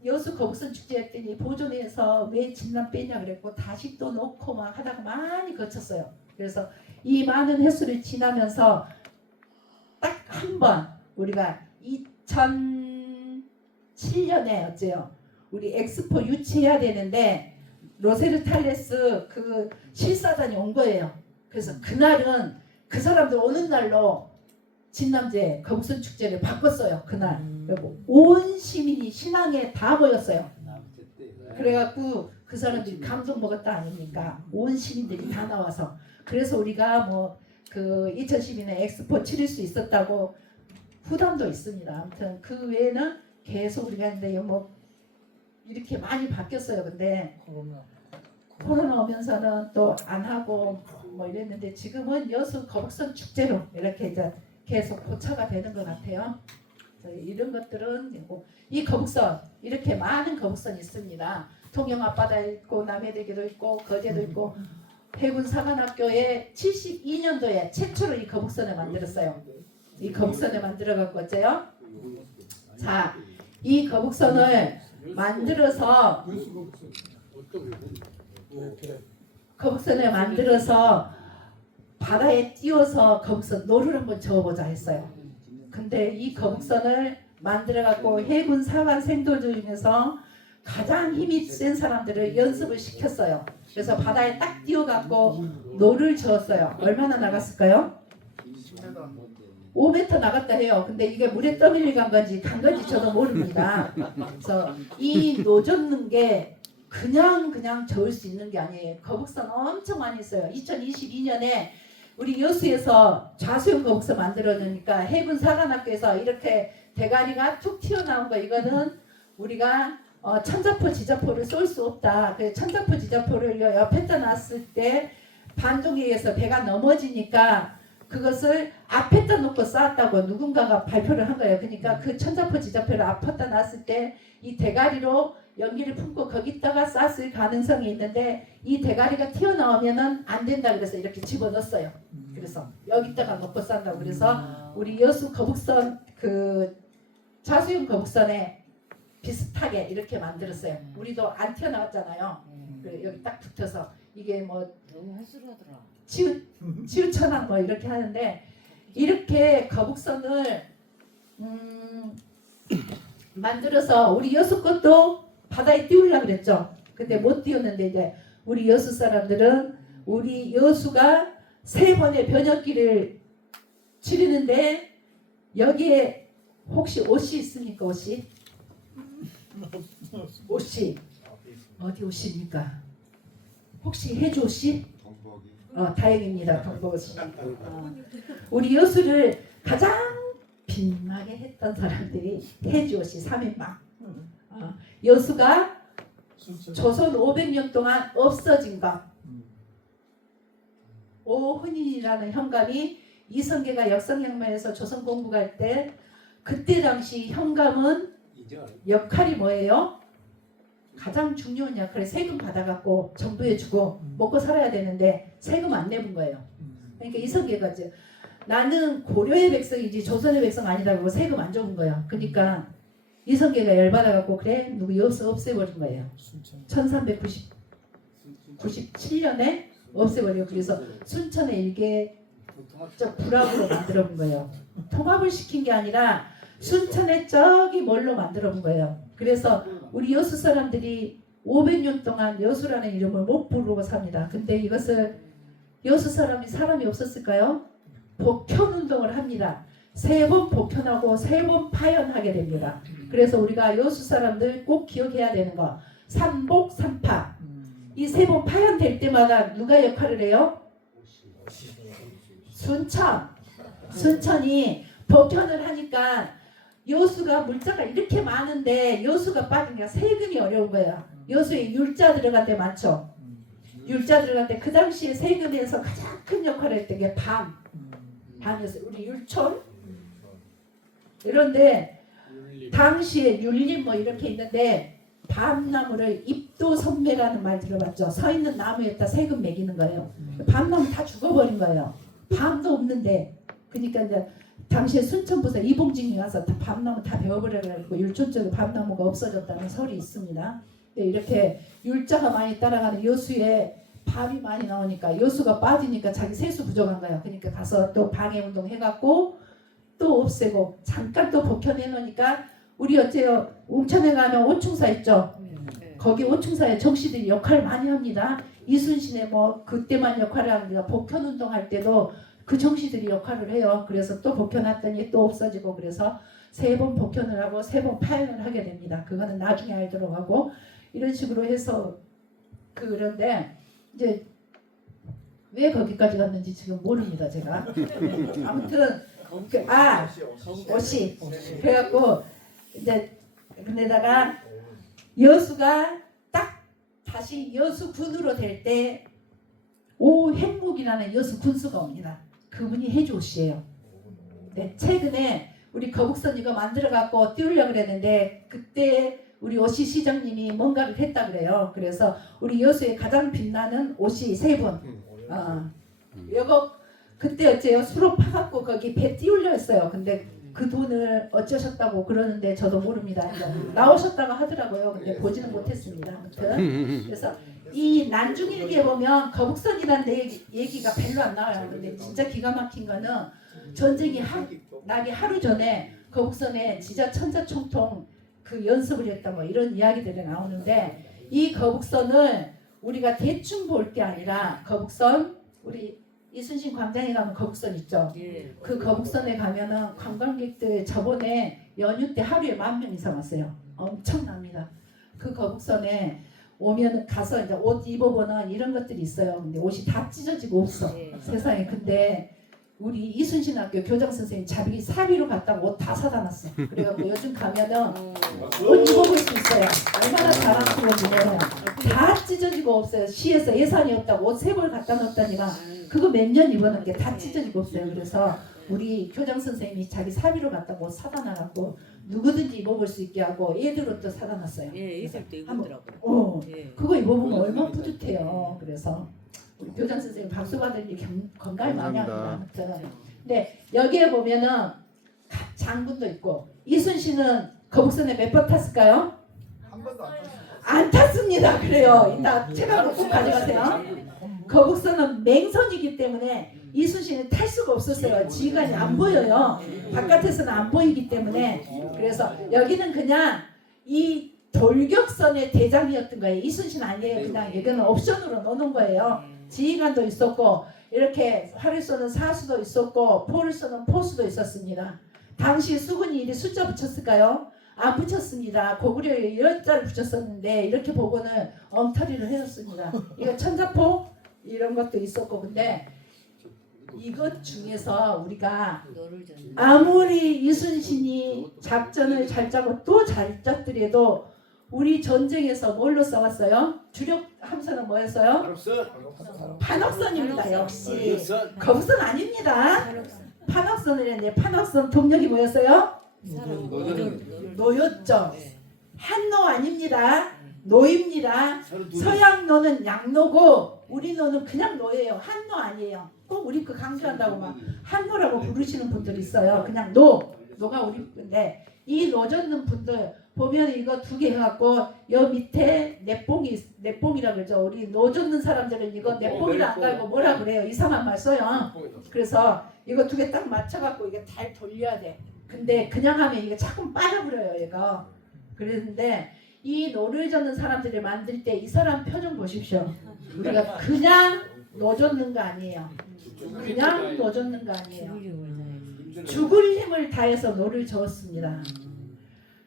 여수 거북선 축제 했더니 보존회에서 왜 진남 빼냐 그랬고 다시 또 놓고 막 하다가 많이 거쳤어요. 그래서 이 많은 횟수를 지나면서 딱 한 번 우리가 2007년에 어째요? 우리 엑스포 유치해야 되는데 로세르탈레스 그 실사단이 온 거예요. 그래서 그날은 그 사람들 오는 날로 진남제 거북선 축제를 바꿨어요. 그날 그리고 온 시민이 신앙에 다 모였어요. 그래갖고 그 사람들이 감동 먹었다 아닙니까? 온 시민들이 다 나와서 그래서 우리가 뭐 그 2012년에 엑스포 치를 수 있었다고 후담도 있습니다. 아무튼 그 외에는 계속 우리가 했는데 뭐 이렇게 많이 바뀌었어요. 근데 코로나 오면서는 또 안 하고 뭐 이랬는데 지금은 여수 거북선 축제로 이렇게 이제 계속 고쳐가 되는 것 같아요. 이런 것들은 이 거북선 이렇게 많은 거북선이 있습니다. 통영 앞바다에 있고 남해대교도 있고 거제도 있고 해군사관학교에 72년도에 최초로 이 거북선을 만들었어요. 이 거북선을 만들어 갖고 어째요? 자, 이 거북선을 만들어서 바다에 띄워서 거북선 노를 한번 저어보자 했어요. 근데 이 거북선을 만들어 갖고 해군 사관 생도들 중에서 가장 힘이 센 사람들을 연습을 시켰어요. 그래서 바다에 딱 띄워갖고 노를 저었어요. 얼마나 나갔을까요? 5m 나갔다 해요. 근데 이게 물에 떠밀려 간 건지 저도 모릅니다. 그래서 이 노 젓는 게 그냥 저을 수 있는 게 아니에요. 거북선 엄청 많이 있어요. 2022년에 우리 여수에서 좌수형 거북선 만들어놓으니까 해군 사관학교에서 이렇게 대가리가 툭 튀어나온 거 이거는 우리가 천자포 지자포를 쏠 수 없다. 그래서 천자포 지자포를 옆에다 놨을 때 반동에 의해서 배가 넘어지니까 그것을 앞에다 놓고 쐈다고 누군가가 발표를 한 거예요. 그러니까 그 천자포 지자포를 앞에다 놨을 때 이 대가리로 연기를 품고 거기다가 쐈을 가능성이 있는데 이 대가리가 튀어나오면은 안 된다 그래서 이렇게 집어넣었어요. 그래서 여기다가 놓고 싼다고 그래서 우리 여수 거북선 그 자수형 거북선에 비슷하게 이렇게 만들었어요. 우리도 안 튀어나왔잖아요. 여기 딱 붙어서 이게 뭐 너무 헛소리하더라. 치우천왕 뭐 이렇게 하는데 이렇게 거북선을 만들어서 우리 여수 것도 바다에 띄우려고 그랬죠. 근데 못 띄웠는데 이제 우리 여수 사람들은 우리 여수가 3번의 번역기를 치르는데 여기에 혹시 옷이 있습니까? 옷이? 옷이 어디 옷입니까? 혹시 해주 옷이? 다행입니다. 동복옷이. 우리 여수를 가장 빛나게 했던 사람들이 해주 옷이 3인방. 여수가 조선 500년 동안 없어진 것. 오흔인이라는 현감이 이성계가 역성혁명에서 조선 공부할 때 그때 당시 현감은 역할이 뭐예요? 가장 중요한 역할을 세금 받아갖고 정부에 주고 먹고 살아야 되는데 세금 안 내본 거예요. 그러니까 이성계가 이제 나는 고려의 백성이지 조선의 백성 아니다고 세금 안 줘본 거예요. 그러니까 이성계가 열받아갖고 그래 누구 여수 없애버린 거예요. 1397년에 없애버리고 그래서 순천의 일개 불합으로 만들어 본 거예요. 통합을 시킨 게 아니라 순천의 저기 뭘로 만들어 본 거예요. 그래서 우리 여수 사람들이 500년 동안 여수라는 이름을 못 부르고 삽니다. 근데 이것을 여수 사람이 없었을까요? 복편운동을 합니다. 3번 복편하고 3번 파연하게 됩니다. 그래서 우리가 여수 사람들 꼭 기억해야 되는 거 삼복 삼파 이 3번 파연될 때마다 누가 역할을 해요? 순천이 복편을 하니까 여수가 물자가 이렇게 많은데 여수가 빠지니까 세금이 어려운 거야. 여수에 율자 들어간 데 많죠. 율자 들어간 데 그 당시에 세금에서 가장 큰 역할을 했던 게 밤이었어요. 우리 율촌 이런데 당시에 율림 뭐 이렇게 있는데 밤나무를 입도선매라는 말 들어봤죠. 서 있는 나무에다 세금 매기는 거예요. 밤나무 다 죽어버린 거예요. 밤도 없는데 그러니까 이제 당시에 순천부서 이봉진이 와서 다 밤나무 다 베어버려가지고 율촌 쪽에 밤나무가 없어졌다는 설이 있습니다. 이렇게 율자가 많이 따라가는 여수에 밤이 많이 나오니까 여수가 빠지니까 자기 세수 부족한 거예요. 그러니까 가서 또 방해운동 해갖고 또 없애고 잠깐 또 복현해 놓으니까 우리 어째요 웅천에 가면 오충사 있죠. 거기 오충사에 정씨들이 역할 많이 합니다. 이순신의 뭐 그때만 역할을 합니다. 복현운동 할 때도 그 정씨들이 역할을 해요. 그래서 또 복현했더니 또 없어지고 그래서 3번 복현을 하고 3번 파연을 하게 됩니다. 그거는 나중에 알도록 하고 이런 식으로 해서 그런데 이제 왜 거기까지 갔는지 지금 모릅니다. 제가 아무튼 옷이 그래갖고 이제 근데다가 여수가 딱 다시 여수군으로 될 때 오행묵이라는 여수 군수가 옵니다. 그분이 해주 옷이에요. 네, 최근에 우리 거북선 이거 만들어 갖고 띄우려고 그랬는데 그때 우리 오시 시장님이 뭔가를 했다 그래요. 그래서 우리 여수에 가장 빛나는 옷이 3분. 요거 그때 어째요 수로 파갖고 거기 배 띄우려 했어요. 근데 그 돈을 어쩌셨다고 그러는데 저도 모릅니다. 나오셨다고 하더라고요. 근데 보지는 못했습니다. 아무튼 그래서 이 난중일기에 보면 거북선이라는 얘기가 별로 안 나와요. 근데 진짜 기가 막힌 거는 전쟁이 나기 하루 전에 거북선에 지자 천자총통 그 연습을 했다 뭐 이런 이야기들이 나오는데 이 거북선을 우리가 대충 볼 게 아니라 거북선 우리 이순신 광장에 가면 거북선 있죠. 그 거북선에 가면은 관광객들 저번에 연휴 때 하루에 10,000명 이상 왔어요. 엄청납니다. 그 거북선에 오면 가서 이제 옷 입어보는 이런 것들이 있어요. 근데 옷이 다 찢어지고 없어. 세상에. 근데 우리 이순신 학교 교장 선생님 자기 사비로 갔다고 옷 다 사다 놨어. 그래갖고 요즘 가면은 옷 입어볼 수 있어요. 얼마나 잘하는 건지 몰라요. 다 찢어지고 없어요. 시에서 예산이 없다고 옷 3벌 갖다 놨더니만 그거 몇 년 입었는데 다 찢어지고 없어요. 그래서 우리 교장 선생님이 자기 사비로 갔다고 옷 사다 놔갖고 누구든지 입어볼 수 있게 하고 얘들 옷도 사다 놨어요. 있을 때 입더라고요. 그거 입어보면 얼마나 뿌듯해요. 그래서 우리 교장 선생님 박수 받으니 건강을 많이 합니다. 아무튼. 근데 여기에 보면은 장군도 있고 이순신은 거북선에 몇 번 탔을까요? 한 번도 안 탔습니다. 그래요. 이따 책하고 꼭 가져가세요. 거북선은 맹선이기 때문에 이순신이 탈 수가 없었어요. 지휘관이 안 보여요. 바깥에서는 안 보이기 때문에. 그래서 여기는 그냥 이 돌격선의 대장이었던 거예요. 이순신 아니에요. 그냥 이거는 옵션으로 놓는 거예요. 지휘관도 있었고 이렇게 활을 쏘는 사수도 있었고 포를 쏘는 포수도 있었습니다. 당시 수군이 이리 숫자 붙였을까요? 안 붙였습니다. 고구려에 이런 자를 붙였었는데 이렇게 보고는 엉터리를 해줬습니다. 이거 천자포 이런 것도 있었고 근데 이것 중에서 우리가 아무리 이순신이 작전을 잘 짜고 또 잘 짰더라도 우리 전쟁에서 뭘로 싸웠어요? 주력 함선은 뭐였어요? 판옥선입니다. 역시 거북선 아닙니다. 판옥선을 했는데 판옥선 동력이 뭐였어요? 노였죠. 한노 아닙니다. 노입니다. 서양 노는 양노고 우리 노는 그냥 노예요. 한노 아니에요. 꼭 우리 그 강조한다고 막 한노라고 부르시는 분들이 있어요. 그냥 노가 우리 건데 이 노젓는 분들 보면 이거 두 개 해갖고 여 밑에 내뽕이라 그러죠. 우리 노젓는 사람들은 이거 내뽕이라 안 갈고 뭐라 그래요. 이상한 말 써요. 그래서 이거 두 개 딱 맞춰갖고 이게 잘 돌려야 돼. 근데 그냥 하면 이게 자꾸 빠져버려요. 얘가. 그랬는데 이 노를 젓는 사람들을 만들 때 이 사람 표정 보십시오. 우리가 그냥 노젓는 거 아니에요. 그냥 노젓는 거 아니에요. 죽을 힘을 다해서 노를 저었습니다.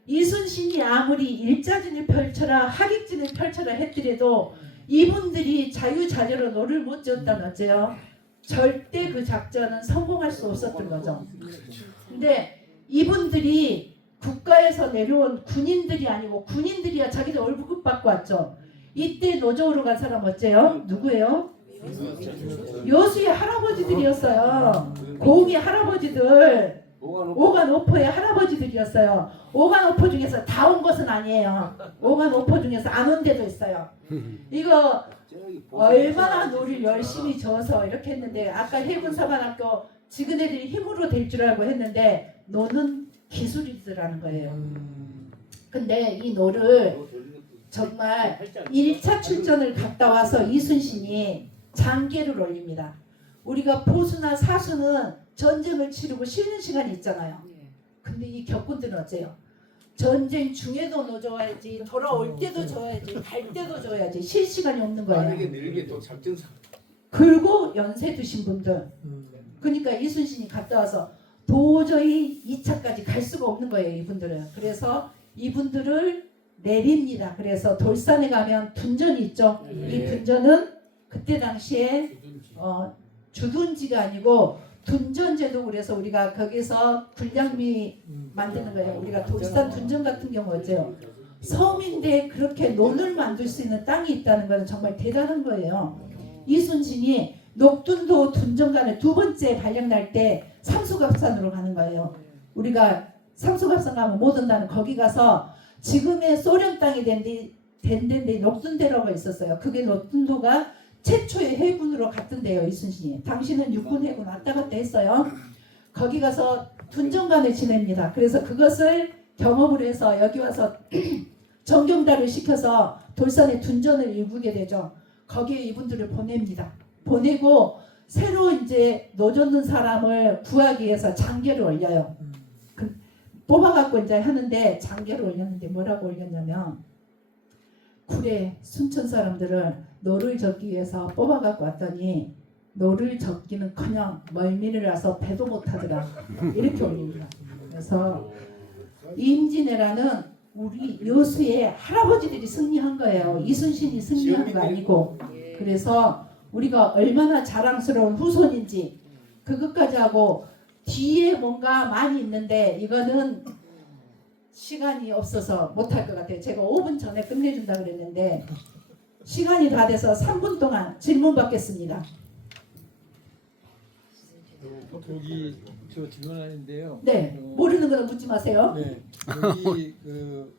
이순신이 아무리 일자진을 펼쳐라 하객진을 펼쳐라 했더라도 이분들이 자유자재로 노를 못 지었다면 어째요? 절대 그 작전은 성공할 수 없었던 거죠. 근데 이분들이 국가에서 내려온 군인들이 아니고 군인들이야 자기들 월급 받고 왔죠. 이때 노조로 간 사람 어째요? 누구예요? 여수의 할아버지들이었어요. 고흥의 할아버지들, 오간오포의 할아버지들이었어요. 오간오포 중에서 다 온 것은 아니에요. 오간오포 중에서 안 온 데도 있어요. 이거 얼마나 노를 열심히 저어서 이렇게 했는데 아까 해군사관학교 지그네들이 힘으로 될 줄 알고 했는데 노는 기술이더라는 거예요. 근데 이 노를 정말 1차 출전을 갔다 와서 이순신이 장계를 올립니다. 우리가 포수나 사수는 전쟁을 치르고 쉬는 시간이 있잖아요. 근데 이 격군들은 어째요? 전쟁 중에도 넣어줘야지, 돌아올 때도 줘야지, 갈 때도 줘야지, 쉴 시간이 없는 거예요. 늘게 또 작전상. 그리고 연세 드신 분들. 그러니까 이순신이 갔다 와서 도저히 2차까지 갈 수가 없는 거예요. 이분들은. 그래서 이분들을 내립니다. 그래서 돌산에 가면 둔전이 있죠. 이 둔전은 그때 당시에 주둔지가 아니고 둔전제도 그래서 우리가 거기서 군량미 만드는 거예요. 우리가 돌산 둔전 같은 경우 어째요? 섬인데 그렇게 논을 만들 수 있는 땅이 있다는 것은 정말 대단한 거예요. 이순신이 녹둔도 둔전간을 두 번째 발령 날 때 삼수갑산으로 가는 거예요. 우리가 삼수갑산 가면 못 온다는 거기 가서 지금의 소련 땅이 된 데인데 녹둔대로가 있었어요. 그게 녹둔도가 최초의 해군으로 갔던 데요. 이순신이. 당시는 육군 해군 왔다 갔다 했어요. 거기 가서 둔전간을 지냅니다. 그래서 그것을 경험을 해서 여기 와서 정경달을 시켜서 돌산에 둔전을 일구게 되죠. 거기에 이분들을 보냅니다. 보내고 새로 이제 노젓는 사람을 구하기 위해서 장계를 올려요. 뽑아갖고 이제 하는데 장계를 올렸는데 뭐라고 올렸냐면 굴에 순천 사람들을 노를 젓기 위해서 뽑아갖고 왔더니 노를 젓기는커녕 멀미를 나서 배도 못하더라 이렇게 올립니다. 그래서 임진왜란은 우리 여수의 할아버지들이 승리한 거예요. 이순신이 승리한 거 아니고. 그래서 우리가 얼마나 자랑스러운 후손인지 그것까지 하고 뒤에 뭔가 많이 있는데 이거는 시간이 없어서 못할 것 같아요. 제가 5분 전에 끝내준다 그랬는데 시간이 다 돼서 3분 동안 질문 받겠습니다. 여기 저 질문하는데요. 네, 모르는 거는 묻지 마세요. 네, 여기 그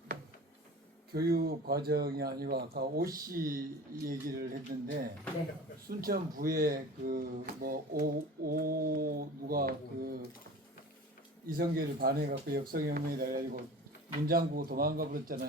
교육 과정이 아니고 아까 오씨 얘기를 했는데 네. 순천부에 그 뭐 누가 그 이성계를 반해갖고 역성혁명이 돼가지고 문장 보고 도망가 버렸잖아요.